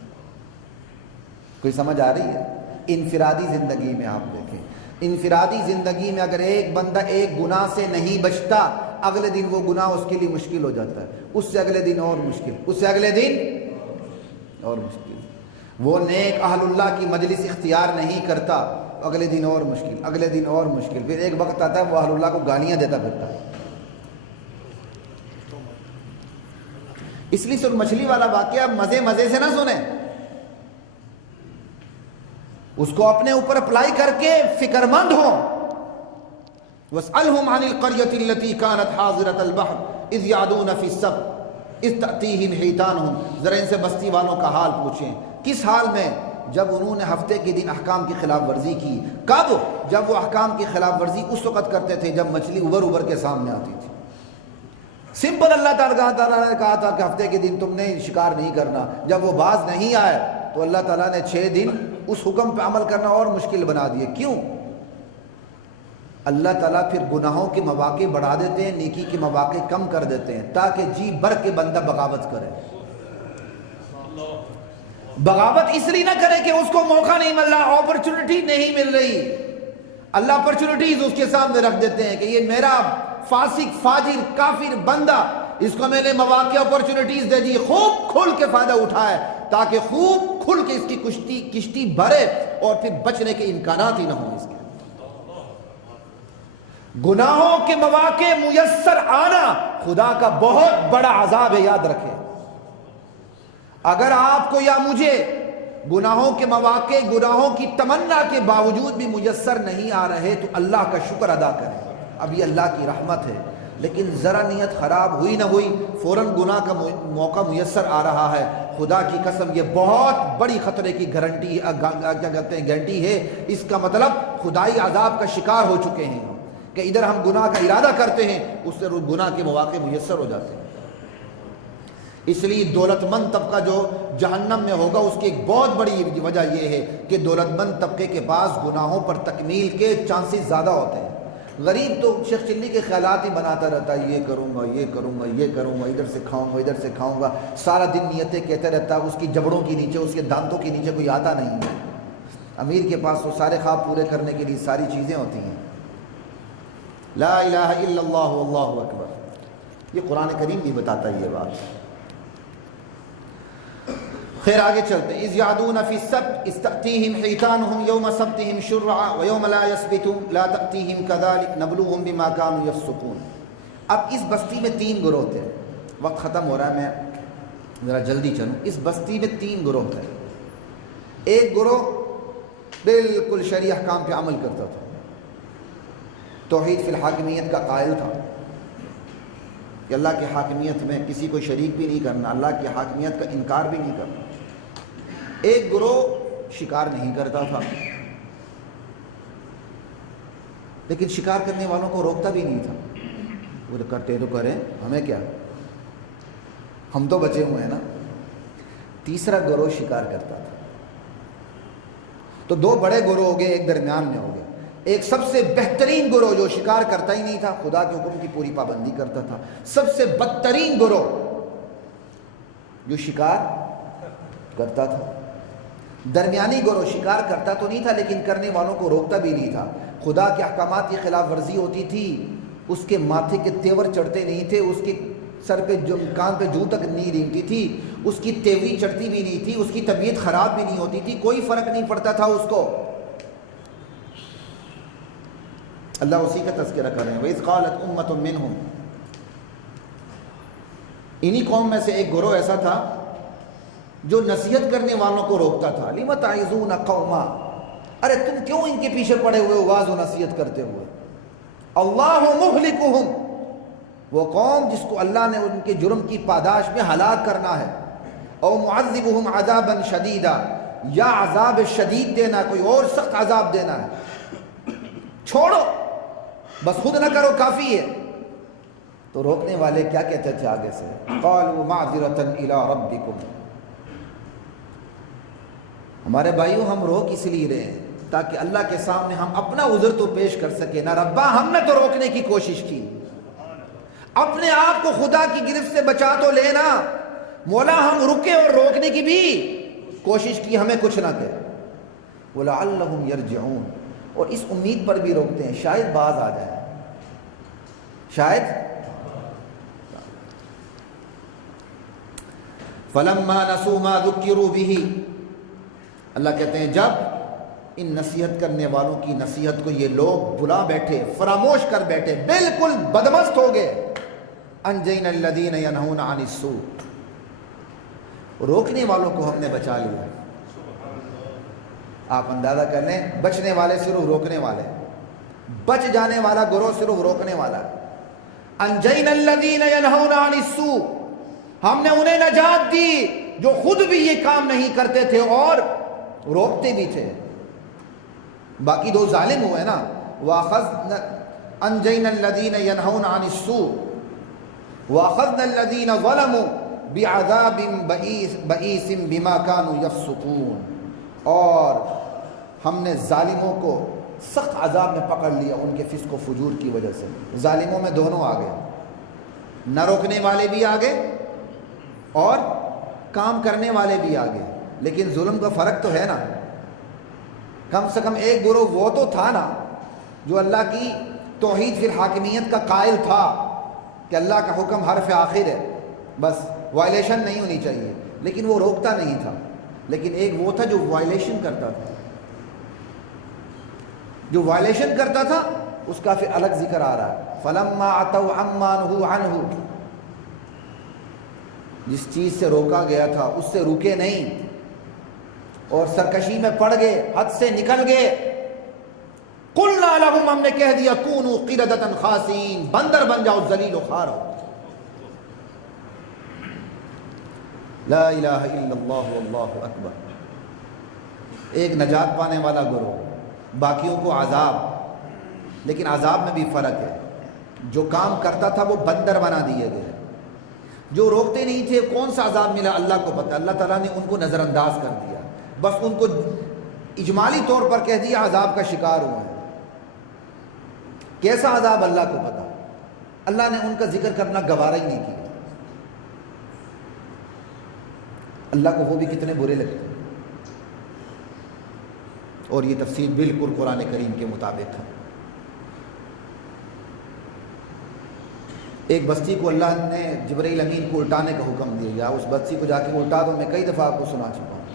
کوئی سمجھ آ رہی ہے؟ انفرادی زندگی میں آپ دیکھیں، انفرادی زندگی میں اگر ایک بندہ ایک گناہ سے نہیں بچتا، اگلے دن وہ گناہ اس کے لیے مشکل ہو جاتا ہے، اس سے اگلے دن اور مشکل، اس سے اگلے دن اور مشکل۔ وہ نیک اہل اللہ کی مجلس اختیار نہیں کرتا، اگلے دن اور مشکل، اگلے دن اور مشکل، پھر ایک وقت آتا ہے وہ اہل اللہ کو گالیاں دیتا پھرتا ہے۔ اس لیے سر مچھلی والا واقعہ مزے مزے سے نہ سنیں، اس کو اپنے اوپر اپلائی کر کے فکر مند ہو۔ وَاسْأَلْهُمْ عَنِ الْقَرْيَةِ الَّتِي كَانَتْ حَاضِرَةَ الْبَحْرِ إِذْ يَعْدُونَ فِي السَّبْتِ إِذْ تَأْتِيهِمْ حِيتَانُهُمْ، ذرا ان سے بستی والوں کا حال پوچھیں، کس حال میں؟ جب انہوں نے ہفتے کے دن احکام کی خلاف ورزی کی۔ کب؟ جب وہ احکام کی خلاف ورزی اس وقت کرتے تھے جب مچھلی ابھر ابھر کے سامنے آتی تھی۔ سمپل اللہ تعالیٰ نے کہا تھا کہ ہفتے کے دن تم نے شکار نہیں کرنا، جب وہ باز نہیں آئے تو اللہ تعالیٰ نے 6 دن اس حکم پہ عمل کرنا اور مشکل بنا دیے۔ کیوں؟ اللہ تعالیٰ پھر گناہوں کے مواقع بڑھا دیتے ہیں، نیکی کے مواقع کم کر دیتے ہیں، تاکہ جی بھر کے بندہ بغاوت کرے۔ بغاوت اس لیے نہ کرے کہ اس کو موقع نہیں مل رہا، اپرچونٹی نہیں مل رہی۔ اللہ اپرچونٹیز اس کے سامنے رکھ دیتے ہیں کہ یہ میرا فاسق فاجر کافر بندہ، اس کو میں نے مواقع اپرچونٹیز دے دی، خوب کھل کے فائدہ اٹھائے تاکہ خوب کھل کے اس کی کشتی بھرے اور پھر بچنے کے امکانات ہی نہ ہوں اس کے۔ گناہوں کے مواقع میسر آنا خدا کا بہت بڑا عذاب ہے، یاد رکھیں۔ اگر آپ کو یا مجھے گناہوں کے مواقع، گناہوں کی تمنا کے باوجود بھی میسر نہیں آ رہے تو اللہ کا شکر ادا کریں، اب یہ اللہ کی رحمت ہے۔ لیکن ذرا نیت خراب ہوئی نہ ہوئی فوراً گناہ کا موقع میسر آ رہا ہے، خدا کی قسم یہ بہت بڑی خطرے کی گارنٹی ہے۔ اس کا مطلب خدائی عذاب کا شکار ہو چکے ہیں کہ ادھر ہم گناہ کا ارادہ کرتے ہیں، اس سے گناہ کے مواقع میسر ہو جاتے ہیں۔ اس لیے دولت مند طبقہ جو جہنم میں ہوگا اس کی ایک بہت بڑی وجہ یہ ہے کہ دولت مند طبقے کے پاس گناہوں پر تکمیل کے چانسز زیادہ ہوتے ہیں۔ غریب تو شیخ چلی کے خیالات ہی بناتا رہتا ہے، یہ کروں گا یہ کروں گا یہ کروں گا، ادھر سے کھاؤں گا ادھر سے کھاؤں گا، سارا دن نیتیں کہتے رہتا ہے، اس کی جبڑوں کے نیچے، اس کے دانتوں کے نیچے کوئی آتا نہیں ہے۔ امیر کے پاس وہ سارے خواب پورے کرنے کے لیے ساری چیزیں ہوتی ہیں۔ لا الہ الا اللہ واللہ اکبر، یہ قرآن کریم بھی بتاتا ہے یہ بات۔ خیر آگے چلتے ہیں۔ اذ یعدون فی السبت اذ تأتیہم حیتانہم یوم سبتہم شرعا ویوم لا یسبتون لا تأتیہم کذالک نبلوہم بما کانوا یفسقون۔ اب اس بستی میں 3 گروہ تھے، وقت ختم ہو رہا ہے، میں ذرا جلدی چلوں۔ اس بستی میں 3 گروہ تھے۔ ایک گروہ بالکل شرعی احکام پہ عمل کرتا تھا، توحید فی الحاکمیت کا قائل تھا کہ اللہ کی حاکمیت میں کسی کو شریک بھی نہیں کرنا، اللہ کی حاکمیت کا انکار بھی نہیں کرنا۔ ایک گروہ شکار نہیں کرتا تھا، لیکن شکار کرنے والوں کو روکتا بھی نہیں تھا، وہ کرتے تو کریں، ہمیں کیا، ہم تو بچے ہوئے ہیں نا۔ تیسرا گروہ شکار کرتا تھا۔ تو 2 بڑے گروہ ہو گئے، ایک درمیان میں ہو گئے۔ ایک سب سے بہترین گروہ جو شکار کرتا ہی نہیں تھا، خدا کے حکم کی پوری پابندی کرتا تھا۔ سب سے بدترین گروہ جو شکار کرتا تھا۔ درمیانی گروہ شکار کرتا تو نہیں تھا لیکن کرنے والوں کو روکتا بھی نہیں تھا۔ خدا کے احکامات کی خلاف ورزی ہوتی تھی، اس کے ماتھے کے تیور چڑھتے نہیں تھے، اس کے سر پہ کان پہ جو تک نہیں رینگتی تھی، اس کی تیوری چڑھتی بھی نہیں تھی، اس کی طبیعت خراب بھی نہیں ہوتی تھی، کوئی فرق نہیں پڑتا تھا اس کو۔ اللہ اسی کا تذکرہ کر رہے ہیں۔ وَإِذْ قَالَتْ أُمَّةٌ مِّنْهُمْ، انہی قوم میں سے ایک گروہ ایسا تھا جو نصیحت کرنے والوں کو روکتا تھا۔ لِمَ تَعِظُونَ قَوْمًا، ارے تم کیوں ان کے پیچھے پڑے ہوئے واز و نصیحت کرتے ہوئے؟ اللہ مہلکہم، وہ قوم جس کو اللہ نے ان کے جرم کی پاداش میں ہلاک کرنا ہے، او معذبہم عذابا شدیدا، یا عذاب شدید دینا، کوئی اور سخت عذاب دینا ہے، چھوڑو بس خود نہ کرو کافی ہے۔ تو روکنے والے کیا کہتے تھے آگے سے؟ قالوا معذرۃ الی ربکم، ہمارے بھائیوں ہم روک اس لیے رہے ہیں تاکہ اللہ کے سامنے ہم اپنا عذر تو پیش کر سکیں نا۔ ربا ہم نے تو روکنے کی کوشش کی، اپنے آپ کو خدا کی گرفت سے بچا تو لینا، مولا ہم رکے اور روکنے کی بھی کوشش کی، ہمیں کچھ نہ کہ۔ وَلَعَلَّهُمْ يَرْجِعُونَ، اور اس امید پر بھی روکتے ہیں شاید باز آ جائے، شاید فلما نسوا ما ذکروا به، اللہ کہتے ہیں جب ان نصیحت کرنے والوں کی نصیحت کو یہ لوگ بھلا بیٹھے، فراموش کر بیٹھے، بالکل بدمست ہو گئے، انجینا الذین ینہون عن السوء، روکنے والوں کو ہم نے بچا لیا۔ آپ اندازہ کر لیں، بچنے والے صرف روکنے والے، بچ جانے والا گروہ صرف روکنے والا۔ انجینا الذین ینہون عن السوء، ہم نے انہیں نجات دی جو خود بھی یہ کام نہیں کرتے تھے اور روکتے بھی تھے۔ باقی دو ظالم ہوئے نا، وَأَخَذْنَا أَنْجَيْنَا الَّذِينَ يَنْهَوْنَ عَنِ السُّوءِ وَأَخَذْنَا الَّذِينَ ظَلَمُوا بِعَذَابٍ بَئِيسٍ بِمَا كَانُوا يَفْسُقُونَ، اور ہم نے ظالموں کو سخت عذاب میں پکڑ لیا ان کے فسق و فجور کی وجہ سے۔ ظالموں میں دونوں آ گئے، نہ روکنے والے بھی آ گئے اور کام کرنے والے بھی آ گئے، لیکن ظلم کا فرق تو ہے نا۔ کم سے کم ایک گروہ وہ تو تھا نا جو اللہ کی توحید فی الحاکمیت کا قائل تھا کہ اللہ کا حکم حرف آخر ہے، بس وائلیشن نہیں ہونی چاہیے، لیکن وہ روکتا نہیں تھا۔ لیکن ایک وہ تھا جو وائلیشن کرتا تھا، جو وائلیشن کرتا تھا اس کا پھر الگ ذکر آ رہا ہے، فَلَمَّا عَتَوْا عَمَّا نُهُوا عَنْهُ، جس چیز سے روکا گیا تھا اس سے رکے نہیں اور سرکشی میں پڑ گئے، حد سے نکل گئے۔ قُلْنَا لَهُمْ، ہم نے کہہ دیا، كُونُوا قِرَدَةً خَاسِئِينَ، بندر بن جاؤ، ذلیل و خوار ہو۔ لا الہ الا اللہ واللہ اکبر۔ ایک نجات پانے والا گروہ، باقیوں کو عذاب، لیکن عذاب میں بھی فرق ہے۔ جو کام کرتا تھا وہ بندر بنا دیے گئے، جو روکتے نہیں تھے کون سا عذاب ملا اللہ کو پتہ، اللہ تعالیٰ نے ان کو نظر انداز کر دیا، بس ان کو اجمالی طور پر کہہ دیا عذاب کا شکار ہوئے ہیں۔ کیسا عذاب اللہ کو پتہ، اللہ نے ان کا ذکر کرنا گوارا ہی نہیں کیا۔ اللہ کو وہ بھی کتنے برے لگتے ہیں، اور یہ تفصیل بالکل قرآن کریم کے مطابق ہے۔ ایک بستی کو اللہ نے جبرائیل امین کو الٹانے کا حکم دیا گیا، اس بستی کو جا کے الٹا دو، میں کئی دفعہ آپ کو سنا چکا ہوں۔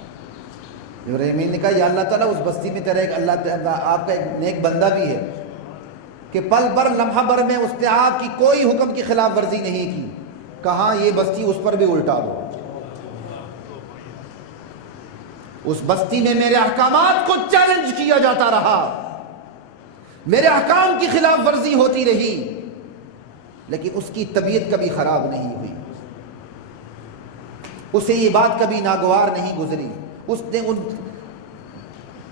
جبرائیل امین نے کہا یا اللہ تعالیٰ اس بستی میں تیرا ایک آپ کا ایک نیک بندہ بھی ہے کہ پل بھر لمحہ بھر میں اس نے آپ کی کوئی حکم کی خلاف ورزی نہیں کی، کہاں یہ بستی اس پر بھی الٹا دو۔ اس بستی میں میرے احکامات کو چیلنج کیا جاتا رہا، میرے احکام کی خلاف ورزی ہوتی رہی، لیکن اس کی طبیعت کبھی خراب نہیں ہوئی، اسے یہ بات کبھی ناگوار نہیں گزری، اس نے ان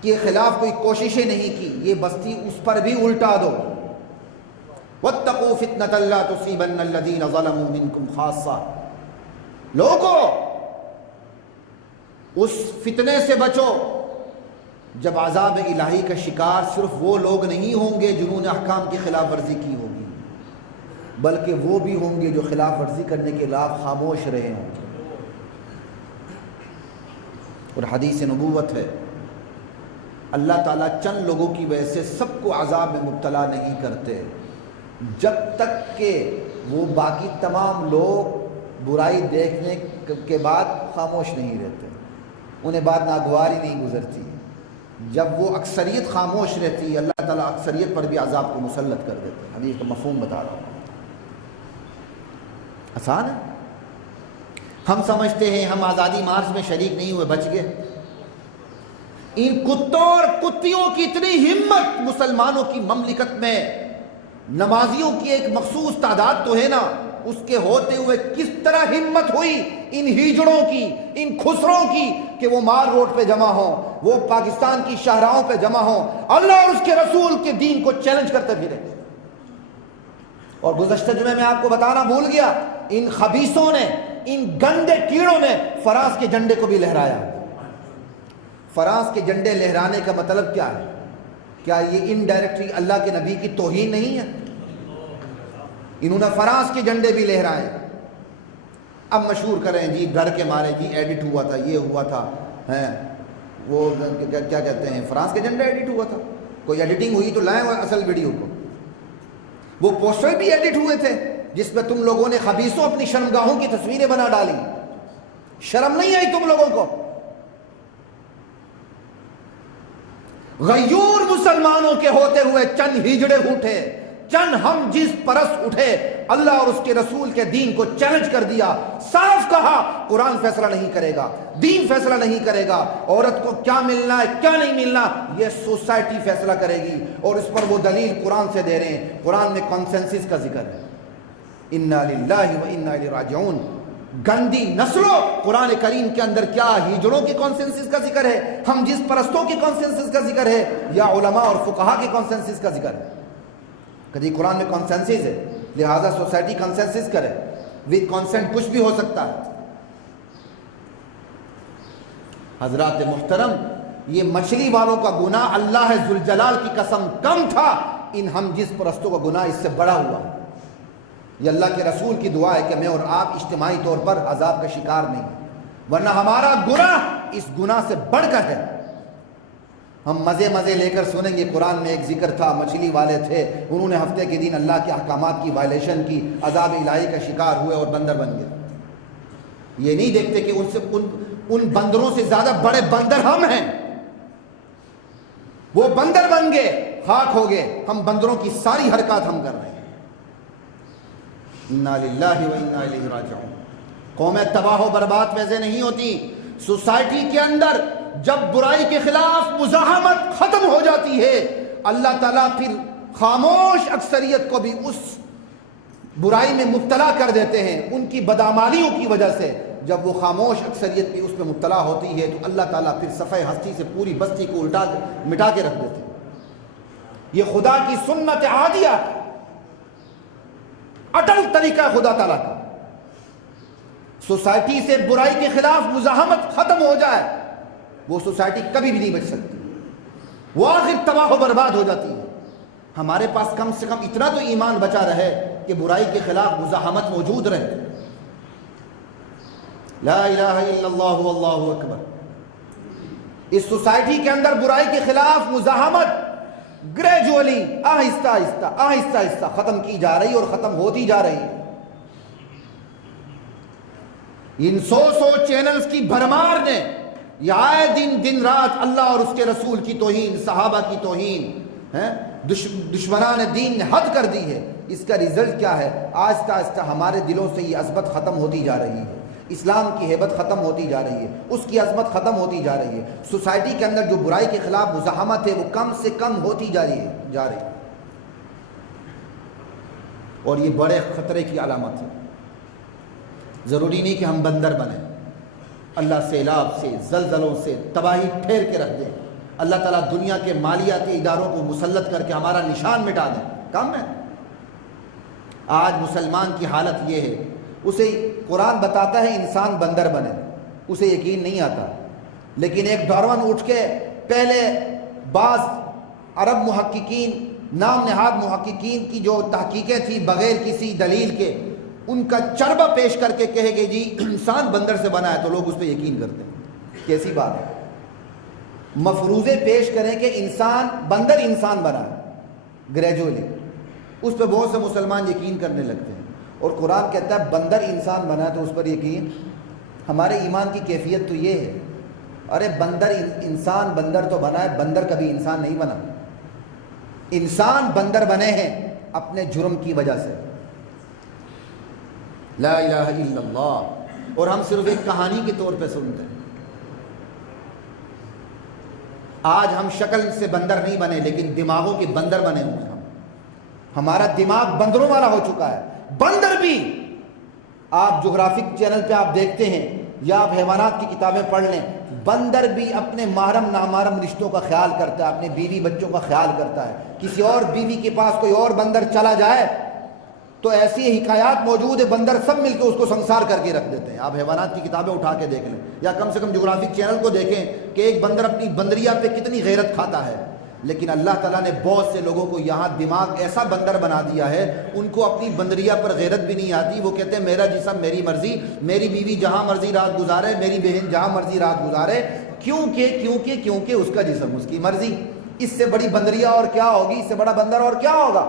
کے خلاف کوئی کوششیں نہیں کی، یہ بستی اس پر بھی الٹا دو۔ وَاتَّقُوا فِتْنَةً لَا تُصِيبَنَّ الَّذِينَ ظَلَمُوا مِنْكُمْ خَاصَّةً، لوگوں اس فتنے سے بچو جب عذاب الہی کا شکار صرف وہ لوگ نہیں ہوں گے جنہوں نے احکام کی خلاف ورزی کی ہوگی، بلکہ وہ بھی ہوں گے جو خلاف ورزی کرنے کے خلاف خاموش رہے ہوں گے۔ اور حدیث نبوت ہے، اللہ تعالیٰ چند لوگوں کی وجہ سے سب کو عذاب میں مبتلا نہیں کرتے جب تک کہ وہ باقی تمام لوگ برائی دیکھنے کے بعد خاموش نہیں رہتے، انہیں بات ناگوار ہی نہیں گزرتی۔ جب وہ اکثریت خاموش رہتی ہے اللہ تعالیٰ اکثریت پر بھی عذاب کو مسلط کر دیتے ہیں۔ حدیث کا مفہوم بتا رہا ہوں، آسان ہے۔ ہم سمجھتے ہیں ہم آزادی مارچ میں شریک نہیں ہوئے، بچ گئے۔ ان کتوں اور کتیوں کی اتنی ہمت، مسلمانوں کی مملکت میں نمازیوں کی ایک مخصوص تعداد تو ہے نا، اس کے ہوتے ہوئے کس طرح ہمت ہوئی ان ہیجڑوں کی، ان خسروں کی کہ وہ مار روڈ پہ جمع ہوں، وہ پاکستان کی شاہراہوں پہ جمع ہوں، اللہ اور اس کے رسول کے دین کو چیلنج کرتے پھرے۔ اور گزشتہ جمعے میں آپ کو بتانا بھول گیا، ان خبیثوں نے، ان گندے کیڑوں نے فرانس کے جھنڈے کو بھی لہرایا۔ فرانس کے جھنڈے لہرانے کا مطلب کیا ہے؟ کیا یہ انڈائریکٹلی اللہ کے نبی کی توہین نہیں ہے؟ انہوں نے فرانس کے جھنڈے بھی لہرائے، اب مشہور کریں جی گھر کے مارے، جی ایڈٹ ہوا تھا، یہ ہوا تھا، وہ کیا کہتے ہیں فرانس کے جھنڈے ایڈٹ ہوا تھا، کوئی ایڈیٹنگ ہوئی تو لائیں وہ اصل ویڈیو کو۔ وہ پوسٹر بھی ایڈٹ ہوئے تھے جس میں تم لوگوں نے خبیثوں اپنی شرمگاہوں کی تصویریں بنا ڈالی، شرم نہیں آئی تم لوگوں کو؟ غیور مسلمانوں کے ہوتے ہوئے چند ہجڑے اٹھے، چند ہم جس پرست اٹھے، اللہ اور اس کے رسول کے دین کو چیلنج کر دیا، صاف کہا قرآن فیصلہ نہیں کرے گا، دین فیصلہ نہیں کرے گا، عورت کو کیا ملنا ہے کیا نہیں ملنا یہ سوسائٹی فیصلہ کرے گی، اور اس پر وہ دلیل قرآن سے دے رہے ہیں۔ قرآن میں کنسنسس کا ذکر ہے، انا للہ و انا الیہ راجعون۔ گندی نسلوں، قرآن کریم کے اندر کیا ہجڑوں کے کنسنسس کا ذکر ہے، ہم جس پرستوں کے کنسنسس کا ذکر ہے، یا علماء اور فقہا کے کنسنسس کا ذکر ہے؟ کبھی قرآن میں کنسنسس ہے، لہذا سوسائٹی کنسنسس کرے، وتھ کنسنٹ کچھ بھی ہو سکتا ہے۔ حضرات محترم، یہ مچھلی والوں کا گناہ اللہ ذوالجلال کی قسم کم تھا، ان ہم جس پرستوں کا گناہ اس سے بڑا ہوا۔ یہ اللہ کے رسول کی دعا ہے کہ میں اور آپ اجتماعی طور پر عذاب کا شکار نہیں، ورنہ ہمارا گناہ اس گناہ سے بڑھ کر ہے۔ ہم مزے لے کر سنیں گے قرآن میں ایک ذکر تھا، مچھلی والے تھے، انہوں نے ہفتے کے دن اللہ کے احکامات کی وائلیشن کی، عذاب الہی کا شکار ہوئے اور بندر بن گئے۔ یہ نہیں دیکھتے کہ ان بندروں سے زیادہ بڑے بندر ہم ہیں، وہ بندر بن گئے، خاک ہو گئے، ہم بندروں کی ساری حرکات ہم کر رہے ہیں۔ انا للہ و انا الیہ راجعون۔ قومیں تباہ و برباد ویسے نہیں ہوتی، سوسائٹی کے اندر جب برائی کے خلاف مزاحمت ختم ہو جاتی ہے، اللہ تعالیٰ پھر خاموش اکثریت کو بھی اس برائی میں مبتلا کر دیتے ہیں، ان کی بدعمالیوں کی وجہ سے۔ جب وہ خاموش اکثریت بھی اس میں مبتلا ہوتی ہے تو اللہ تعالیٰ پھر صفحہ ہستی سے پوری بستی کو مٹا کے رکھ دیتے ہیں۔ یہ خدا کی سنت عادیہ، اٹل طریقہ خدا تعالیٰ کا۔ سوسائٹی سے برائی کے خلاف مزاحمت ختم ہو جائے، وہ سوسائٹی کبھی بھی نہیں بچ سکتی، وہ آخر تباہ و برباد ہو جاتی ہے۔ ہمارے پاس کم سے کم اتنا تو ایمان بچا رہے کہ برائی کے خلاف مزاحمت موجود رہے۔ لا الہ الا اللہ واللہ اکبر۔ اس سوسائٹی کے اندر برائی کے خلاف مزاحمت گریجولی آہستہ آہستہ ختم کی جا رہی اور ختم ہوتی جا رہی ہے۔ ان سو چینلز کی بھرمار نے یہ آئے دن رات اللہ اور اس کے رسول کی توہین، صحابہ کی توہین، دشمنان دین نے حد کر دی ہے۔ اس کا رزلٹ کیا ہے؟ آہستہ آہستہ ہمارے دلوں سے یہ عظمت ختم ہوتی جا رہی ہے، اسلام کی ہیبت ختم ہوتی جا رہی ہے، اس کی عظمت ختم ہوتی جا رہی ہے۔ سوسائٹی کے اندر جو برائی کے خلاف مزاحمت ہے وہ کم سے کم ہوتی جا رہی ہے، اور یہ بڑے خطرے کی علامت ہے۔ ضروری نہیں کہ ہم بندر بنیں، اللہ سیلاب سے، زلزلوں سے تباہی پھیر کے رکھ دیں، اللہ تعالیٰ دنیا کے مالیاتی اداروں کو مسلط کر کے ہمارا نشان مٹا دیں، کم ہے۔ آج مسلمان کی حالت یہ ہے، اسے قرآن بتاتا ہے انسان بندر بنے، اسے یقین نہیں آتا، لیکن ایک ڈارون اٹھ کے پہلے بعض عرب محققین، نام نہاد محققین کی جو تحقیقیں تھی بغیر کسی دلیل کے، ان کا چربہ پیش کر کے کہے کہ جی انسان بندر سے بنا ہے، تو لوگ اس پہ یقین کرتے ہیں۔ کیسی بات ہے؟ مفروضے پیش کریں کہ بندر انسان بنا ہے گریجولی، اس پہ بہت سے مسلمان یقین کرنے لگتے ہیں، اور قرآن کہتا ہے بندر انسان بنا ہے تو اس پر یقین۔ ہمارے ایمان کی کیفیت تو یہ ہے، ارے بندر تو بنا ہے، بندر کبھی انسان نہیں بنا۔ انسان بندر بنے ہیں اپنے جرم کی وجہ سے۔ لا الہ الا اللہ۔ اور ہم صرف ایک کہانی کے طور پہ سنتے ہیں۔ آج ہم شکل سے بندر نہیں بنے، لیکن دماغوں کے بندر بنے ہوئے ہیں۔ ہمارا دماغ بندروں والا ہو چکا ہے۔ بندر بھی، آپ جغرافک چینل پہ آپ دیکھتے ہیں یا آپ حیوانات کی کتابیں پڑھ لیں، بندر بھی اپنے محرم نامحرم رشتوں کا خیال کرتا ہے، اپنے بیوی بچوں کا خیال کرتا ہے۔ کسی اور بیوی کے پاس کوئی اور بندر چلا جائے تو ایسی حکایات موجود ہے، بندر سب مل کے اس کو سنسار کر کے رکھ دیتے ہیں۔ آپ حیوانات کی کتابیں اٹھا کے دیکھ لیں، یا کم سے کم جغرافک چینل کو دیکھیں کہ ایک بندر اپنی بندریا پہ کتنی غیرت کھاتا ہے۔ لیکن اللہ تعالیٰ نے بہت سے لوگوں کو یہاں دماغ ایسا بندر بنا دیا ہے، ان کو اپنی بندریا پر غیرت بھی نہیں آتی۔ وہ کہتے ہیں میرا جسم میری مرضی، میری بیوی جہاں مرضی رات گزارے، میری بہن جہاں مرضی رات گزارے، کیونکہ اس کا جسم اس کی مرضی۔ اس سے بڑی بندریا اور کیا ہوگی؟ اس سے بڑا بندر اور کیا ہوگا؟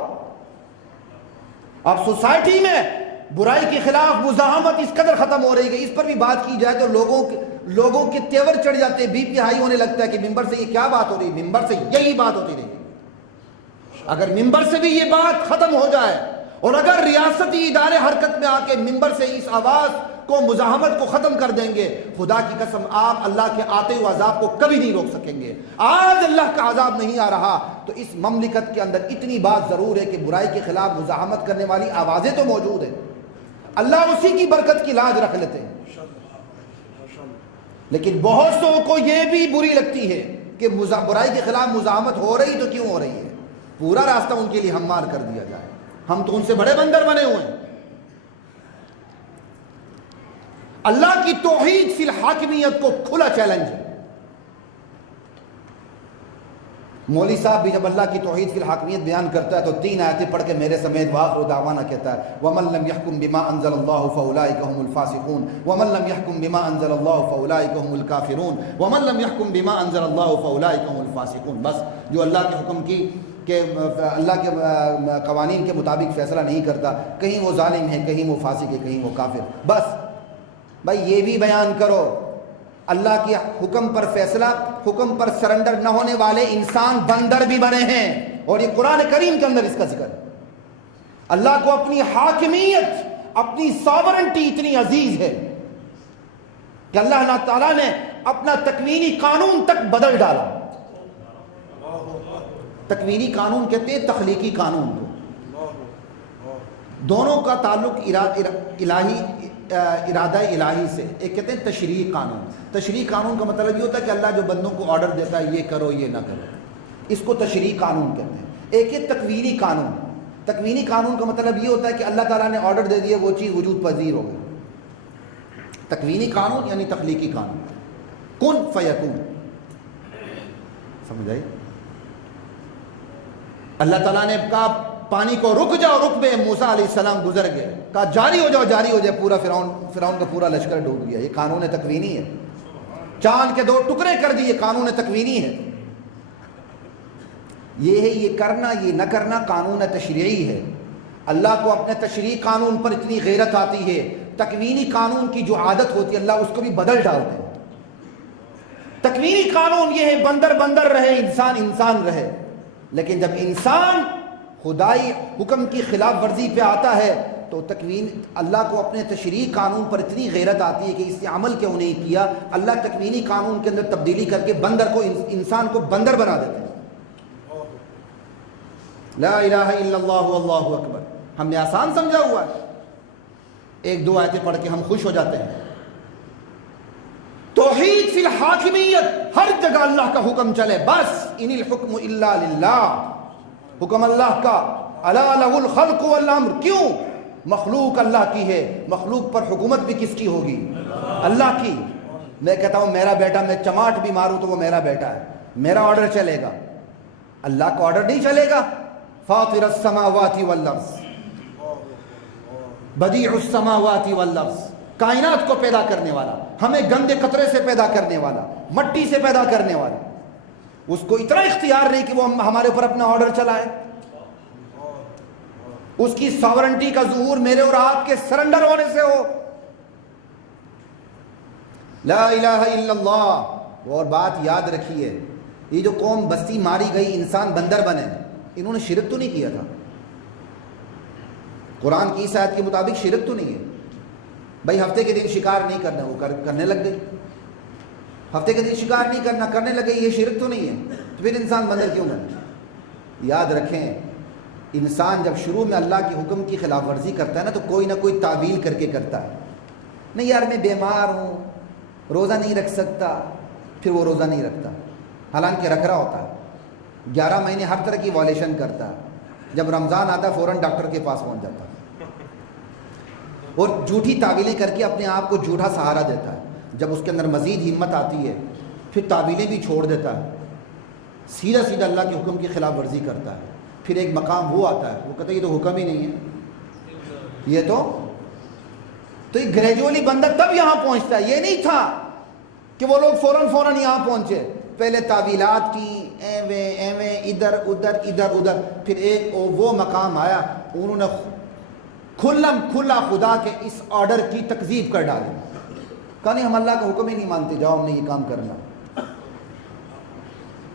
اب سوسائٹی میں برائی کے خلاف مزاحمت اس قدر ختم ہو رہی ہے کہ اس پر بھی بات کی جائے تو لوگوں کے تیور چڑھ جاتے ہیں، بی پی ہائی ہونے لگتا ہے کہ ممبر سے یہ کیا بات ہو رہی ہے، ممبر سے یہی بات ہوتی رہی۔ اگر ممبر سے بھی یہ بات ختم ہو جائے اور اگر ریاستی ادارے حرکت میں آ کے ممبر سے اس آواز کو، مزاحمت کو ختم کر دیں گے، خدا کی قسم آپ اللہ کے آتے ہوئے عذاب کو کبھی نہیں روک سکیں گے۔ آج اللہ کا عذاب نہیں آ رہا تو اس مملکت کے اندر اتنی بات ضرور ہے کہ برائی کے خلاف مزاحمت کرنے والی آوازیں تو موجود ہیں، اللہ اسی کی برکت کی لاج رکھ لیتے ہیں۔ لیکن بہت سو کو یہ بھی بری لگتی ہے کہ برائی کے خلاف مزاحمت ہو رہی تو کیوں ہو رہی ہے، پورا راستہ ان کے لیے ہموار کر دیا جائے، ہم تو ان سے بڑے بندر بنے ہوئے ہیں۔ اللہ کی توحید فی الحاکمیت کو کھلا چیلنج ہے۔ مولوی صاحب بھی جب اللہ کی توحید فی الحاکمیت بیان کرتا ہے تو 3 آیتیں پڑھ کے میرے سمیت وآخر دعوانا کہتا ہے، وَمَن لَمْ يَحْكُمْ بِمَا أَنزَلَ اللَّهُ فَأُولَٰئِكَ هُمُ الْفَاسِقُونَ وَمَن لَمْ يَحْكُمْ بِمَا أَنزَلَ اللَّهُ فَأُولَٰئِكَ هُمُ الْكَافِرُونَ وَمَن لَمْ يَحْكُمْ بِمَا أَنزَلَ اللَّهُ فَأُولَٰئِكَ هُمُ الْفَاسِقُونَ۔ بس جو اللہ کے حکم کی کہ اللہ کے قوانین کے مطابق فیصلہ نہیں کرتا، کہیں وہ ظالم ہے، کہیں وہ فاسق ہے، کہیں وہ کافر۔ بس بھائی یہ بھی بیان کرو، اللہ کے حکم پر فیصلہ، حکم پر سرنڈر نہ ہونے والے انسان بندر بھی بنے ہیں، اور یہ قرآن کریم کے اندر اس کا ذکر ہے۔ اللہ کو اپنی حاکمیت، اپنی ساورنٹی اتنی عزیز ہے کہ اللہ تعالیٰ نے اپنا تکوینی قانون تک بدل ڈالا۔ تکوینی قانون کہتے ہیں تخلیقی قانون کو، دونوں کا تعلق الہی ارادہ الہی سے۔ ایک کہتے ہیں تشریعی قانون، تشریعی قانون کا مطلب یہ ہوتا ہے کہ اللہ جو بندوں کو آرڈر دیتا ہے یہ کرو یہ نہ کرو، اس کو تشریعی قانون کہتے ہیں۔ ایک ہے تکوینی قانون، تکوینی قانون کا مطلب یہ ہوتا ہے کہ اللہ تعالیٰ نے آرڈر دے دیا، وہ چیز وجود پذیر ہو گئی۔ تکوینی قانون یعنی تخلیقی قانون، کن فیکون، سمجھ آئی؟ اللہ تعالیٰ نے کہا پانی کو رک جاؤ، رک بے، موسیٰ علیہ السلام گزر گئے، کہا جاری ہو جاؤ، جاری ہو جائے، پورا فرعون کا پورا لشکر ڈوب گیا۔ یہ قانون تکوینی ہے۔ چاند کے 2 ٹکڑے کر دیے، قانون تکوینی ہے۔ یہ ہے یہ کرنا یہ نہ کرنا قانون تشریعی ہے۔ اللہ کو اپنے تشریعی قانون پر اتنی غیرت آتی ہے، تکوینی قانون کی جو عادت ہوتی ہے اللہ اس کو بھی بدل ڈالتے ہیں۔ تکوینی قانون یہ ہے بندر بندر رہے، انسان انسان رہے، لیکن جب انسان خدائی حکم کی خلاف ورزی پہ آتا ہے تو اللہ کو اپنے تشریعی قانون پر اتنی غیرت آتی ہے کہ اس نے عمل کیوں نہیں کیا، اللہ تکوینی قانون کے اندر تبدیلی کر کے بندر کو، انسان کو بندر بنا دیتے ہیں۔ لا الہ الا اللہ واللہ اکبر ہم نے آسان سمجھا ہوا ہے، 1-2 آیتیں پڑھ کے ہم خوش ہو جاتے ہیں۔ توحید فی الحاکمیت، ہر جگہ اللہ کا حکم چلے، بس ان الحکم الا للہ، حکم اللہ کا، الا لہ الخلق والامر۔ کیوں؟ مخلوق اللہ کی ہے، مخلوق پر حکومت بھی کس کی ہوگی؟ اللہ کی۔ میں کہتا ہوں میرا بیٹا، میں چماٹ بھی ماروں تو وہ میرا بیٹا ہے، میرا آرڈر چلے گا، اللہ کا آرڈر نہیں چلے گا۔ فاطر السماوات والارض، بدیع السماوات والارض، کائنات کو پیدا کرنے والا، ہمیں گندے قطرے سے پیدا کرنے والا، مٹی سے پیدا کرنے والا، اس کو اتنا اختیار نہیں کہ وہ ہمارے اوپر اپنا آرڈر چلائے۔ اس کی ساورنٹی کا ظہور میرے اور آپ کے سرنڈر ہونے سے ہو۔ لا الہ الا اللہ۔ اور بات یاد رکھیے، یہ جو قوم بستی ماری گئی، انسان بندر بنے، انہوں نے شرک تو نہیں کیا تھا، قرآن کی اس آیت کے مطابق شرک تو نہیں ہے۔ بھائی ہفتے کے دن شکار نہیں کرنا، وہ کرنے لگ گئی، ہفتے کے دن شکار نہیں کرنا، کرنے لگے، یہ شرک تو نہیں ہے، تو پھر انسان بندر کیوں بنے؟ یاد رکھیں، انسان جب شروع میں اللہ کے حکم کی خلاف ورزی کرتا ہے نا تو کوئی نہ کوئی تعویل کر کے کرتا ہے، نہیں یار میں بیمار ہوں، روزہ نہیں رکھ سکتا، پھر وہ روزہ نہیں رکھتا، حالانکہ رکھ رہا ہوتا ہے، 11 مہینے ہر طرح کی وائلیشن کرتا ہے، جب رمضان آتا ہے فوراً ڈاکٹر کے پاس پہنچ جاتا ہے اور جھوٹی تعویلیں کر کے اپنے آپ کو جھوٹا سہارا دیتا ہے۔ جب اس کے اندر مزید ہمت آتی ہے پھر تعویلیں بھی چھوڑ دیتا ہے، سیدھا سیدھا اللہ کے حکم کی خلاف ورزی کرتا ہے۔ پھر ایک مقام وہ آتا ہے، وہ کہتا ہے یہ تو حکم ہی نہیں ہے، یہ تو یہ گریجولی بندہ تب یہاں پہنچتا ہے۔ یہ نہیں تھا کہ وہ لوگ فوراً یہاں پہنچے، پہلے تعویلات کی، ایویں ادھر ادھر ادھر ادھر، پھر ایک وہ مقام آیا، انہوں نے کھلم کھلا خدا کے اس آرڈر کی تکذیب کر ڈالیں. کہا نہیں ہم اللہ کا حکم ہی نہیں مانتے، جاؤ ہم نے یہ کام کرنا.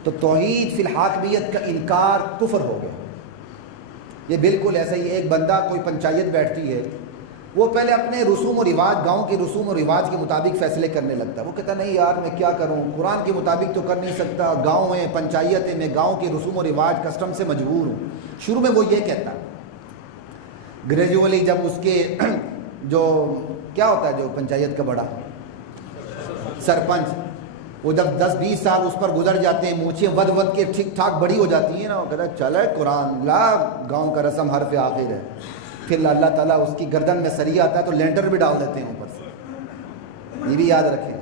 تو توحید فی الحاکمیت کا انکار کفر ہو گیا. یہ بالکل ایسا ہی ایک بندہ کوئی پنچایت بیٹھتی ہے، وہ پہلے اپنے رسوم و رواج، گاؤں کے رسوم و رواج کے مطابق فیصلے کرنے لگتا ہے. وہ کہتا نہیں یار میں کیا کروں، قرآن کے مطابق تو کر نہیں سکتا، گاؤں ہے پنچایت ہے، میں گاؤں کے رسوم و رواج کسٹم سے مجبور ہوں. شروع میں وہ یہ کہتا، گریجولی جب اس کے جو کیا ہوتا ہے جو پنچایت کا بڑا سرپنچ، وہ جب 10-20 سال اس پر گزر جاتے ہیں، مونچھیں ود ود کے ٹھیک ٹھاک بڑی ہو جاتی ہیں نا، وہ کہتا ہے چل قرآن لا، گاؤں کا رسم حرف آخر ہے. پھر اللہ تعالیٰ اس کی گردن میں سریا آتا ہے تو لینٹر بھی ڈال دیتے ہیں اوپر سے. یہ بھی یاد رکھیں،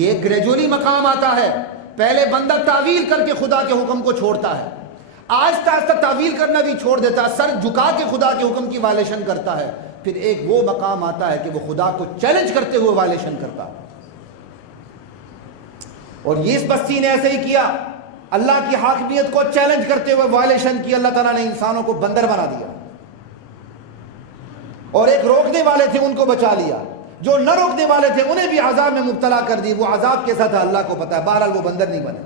یہ گریجولی مقام آتا ہے. پہلے بندہ تعویل کر کے خدا کے حکم کو چھوڑتا ہے، آہستہ آہستہ تعویل کرنا بھی چھوڑ دیتا ہے، سر جھکا کے خدا کے حکم کی وائلیشن کرتا ہے. پھر ایک وہ مقام آتا ہے کہ وہ خدا کو چیلنج کرتے ہوئے وائلیشن کرتا ہے. اور یہ اس بستی نے ایسے ہی کیا، اللہ کی حاکمیت کو چیلنج کرتے ہوئے وائلیشن کی. اللہ تعالیٰ نے انسانوں کو بندر بنا دیا، اور ایک روکنے والے تھے ان کو بچا لیا، جو نہ روکنے والے تھے انہیں بھی عذاب میں مبتلا کر دی. وہ عذاب کیسا تھا اللہ کو پتا ہے، بہرحال وہ بندر نہیں بنے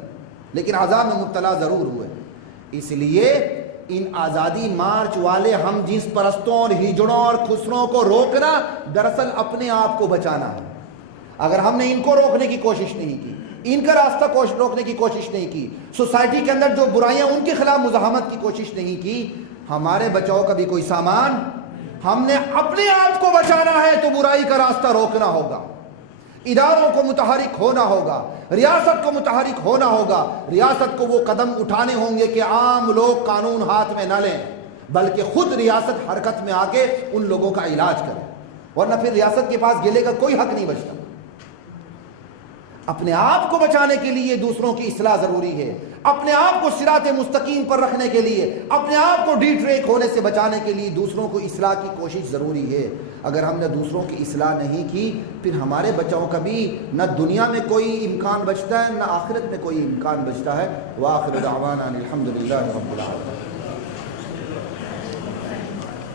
لیکن عذاب میں مبتلا ضرور ہوئے. اس لیے ان آزادی مارچ والے ہم جنس پرستوں اور ہجڑوں اور خسروں کو روکنا دراصل اپنے آپ کو بچانا ہے. اگر ہم نے ان کو روکنے کی کوشش نہیں کی، ان کا راستہ روکنے کی کوشش نہیں کی، سوسائٹی کے اندر جو برائیاں ان کے خلاف مزاحمت کی کوشش نہیں کی، ہمارے بچاؤ کا بھی کوئی سامان. ہم نے اپنے آپ کو بچانا ہے تو برائی کا راستہ روکنا ہوگا، اداروں کو متحرک ہونا ہوگا، ریاست کو متحرک ہونا ہوگا. ریاست کو وہ قدم اٹھانے ہوں گے کہ عام لوگ قانون ہاتھ میں نہ لیں، بلکہ خود ریاست حرکت میں آ کے ان لوگوں کا علاج کرے، ورنہ پھر ریاست کے پاس گلے کا کوئی حق نہیں بچتا. اپنے آپ کو بچانے کے لیے دوسروں کی اصلاح ضروری ہے، اپنے آپ کو صراط مستقیم پر رکھنے کے لیے، اپنے آپ کو ڈی ٹریک ہونے سے بچانے کے لیے دوسروں کو اصلاح کی کوشش ضروری ہے. اگر ہم نے دوسروں کی اصلاح نہیں کی پھر ہمارے بچاؤ کا بھی نہ دنیا میں کوئی امکان بچتا ہے نہ آخرت میں کوئی امکان بچتا ہے. وآخر دعوانا الحمدللہ رب العالمین.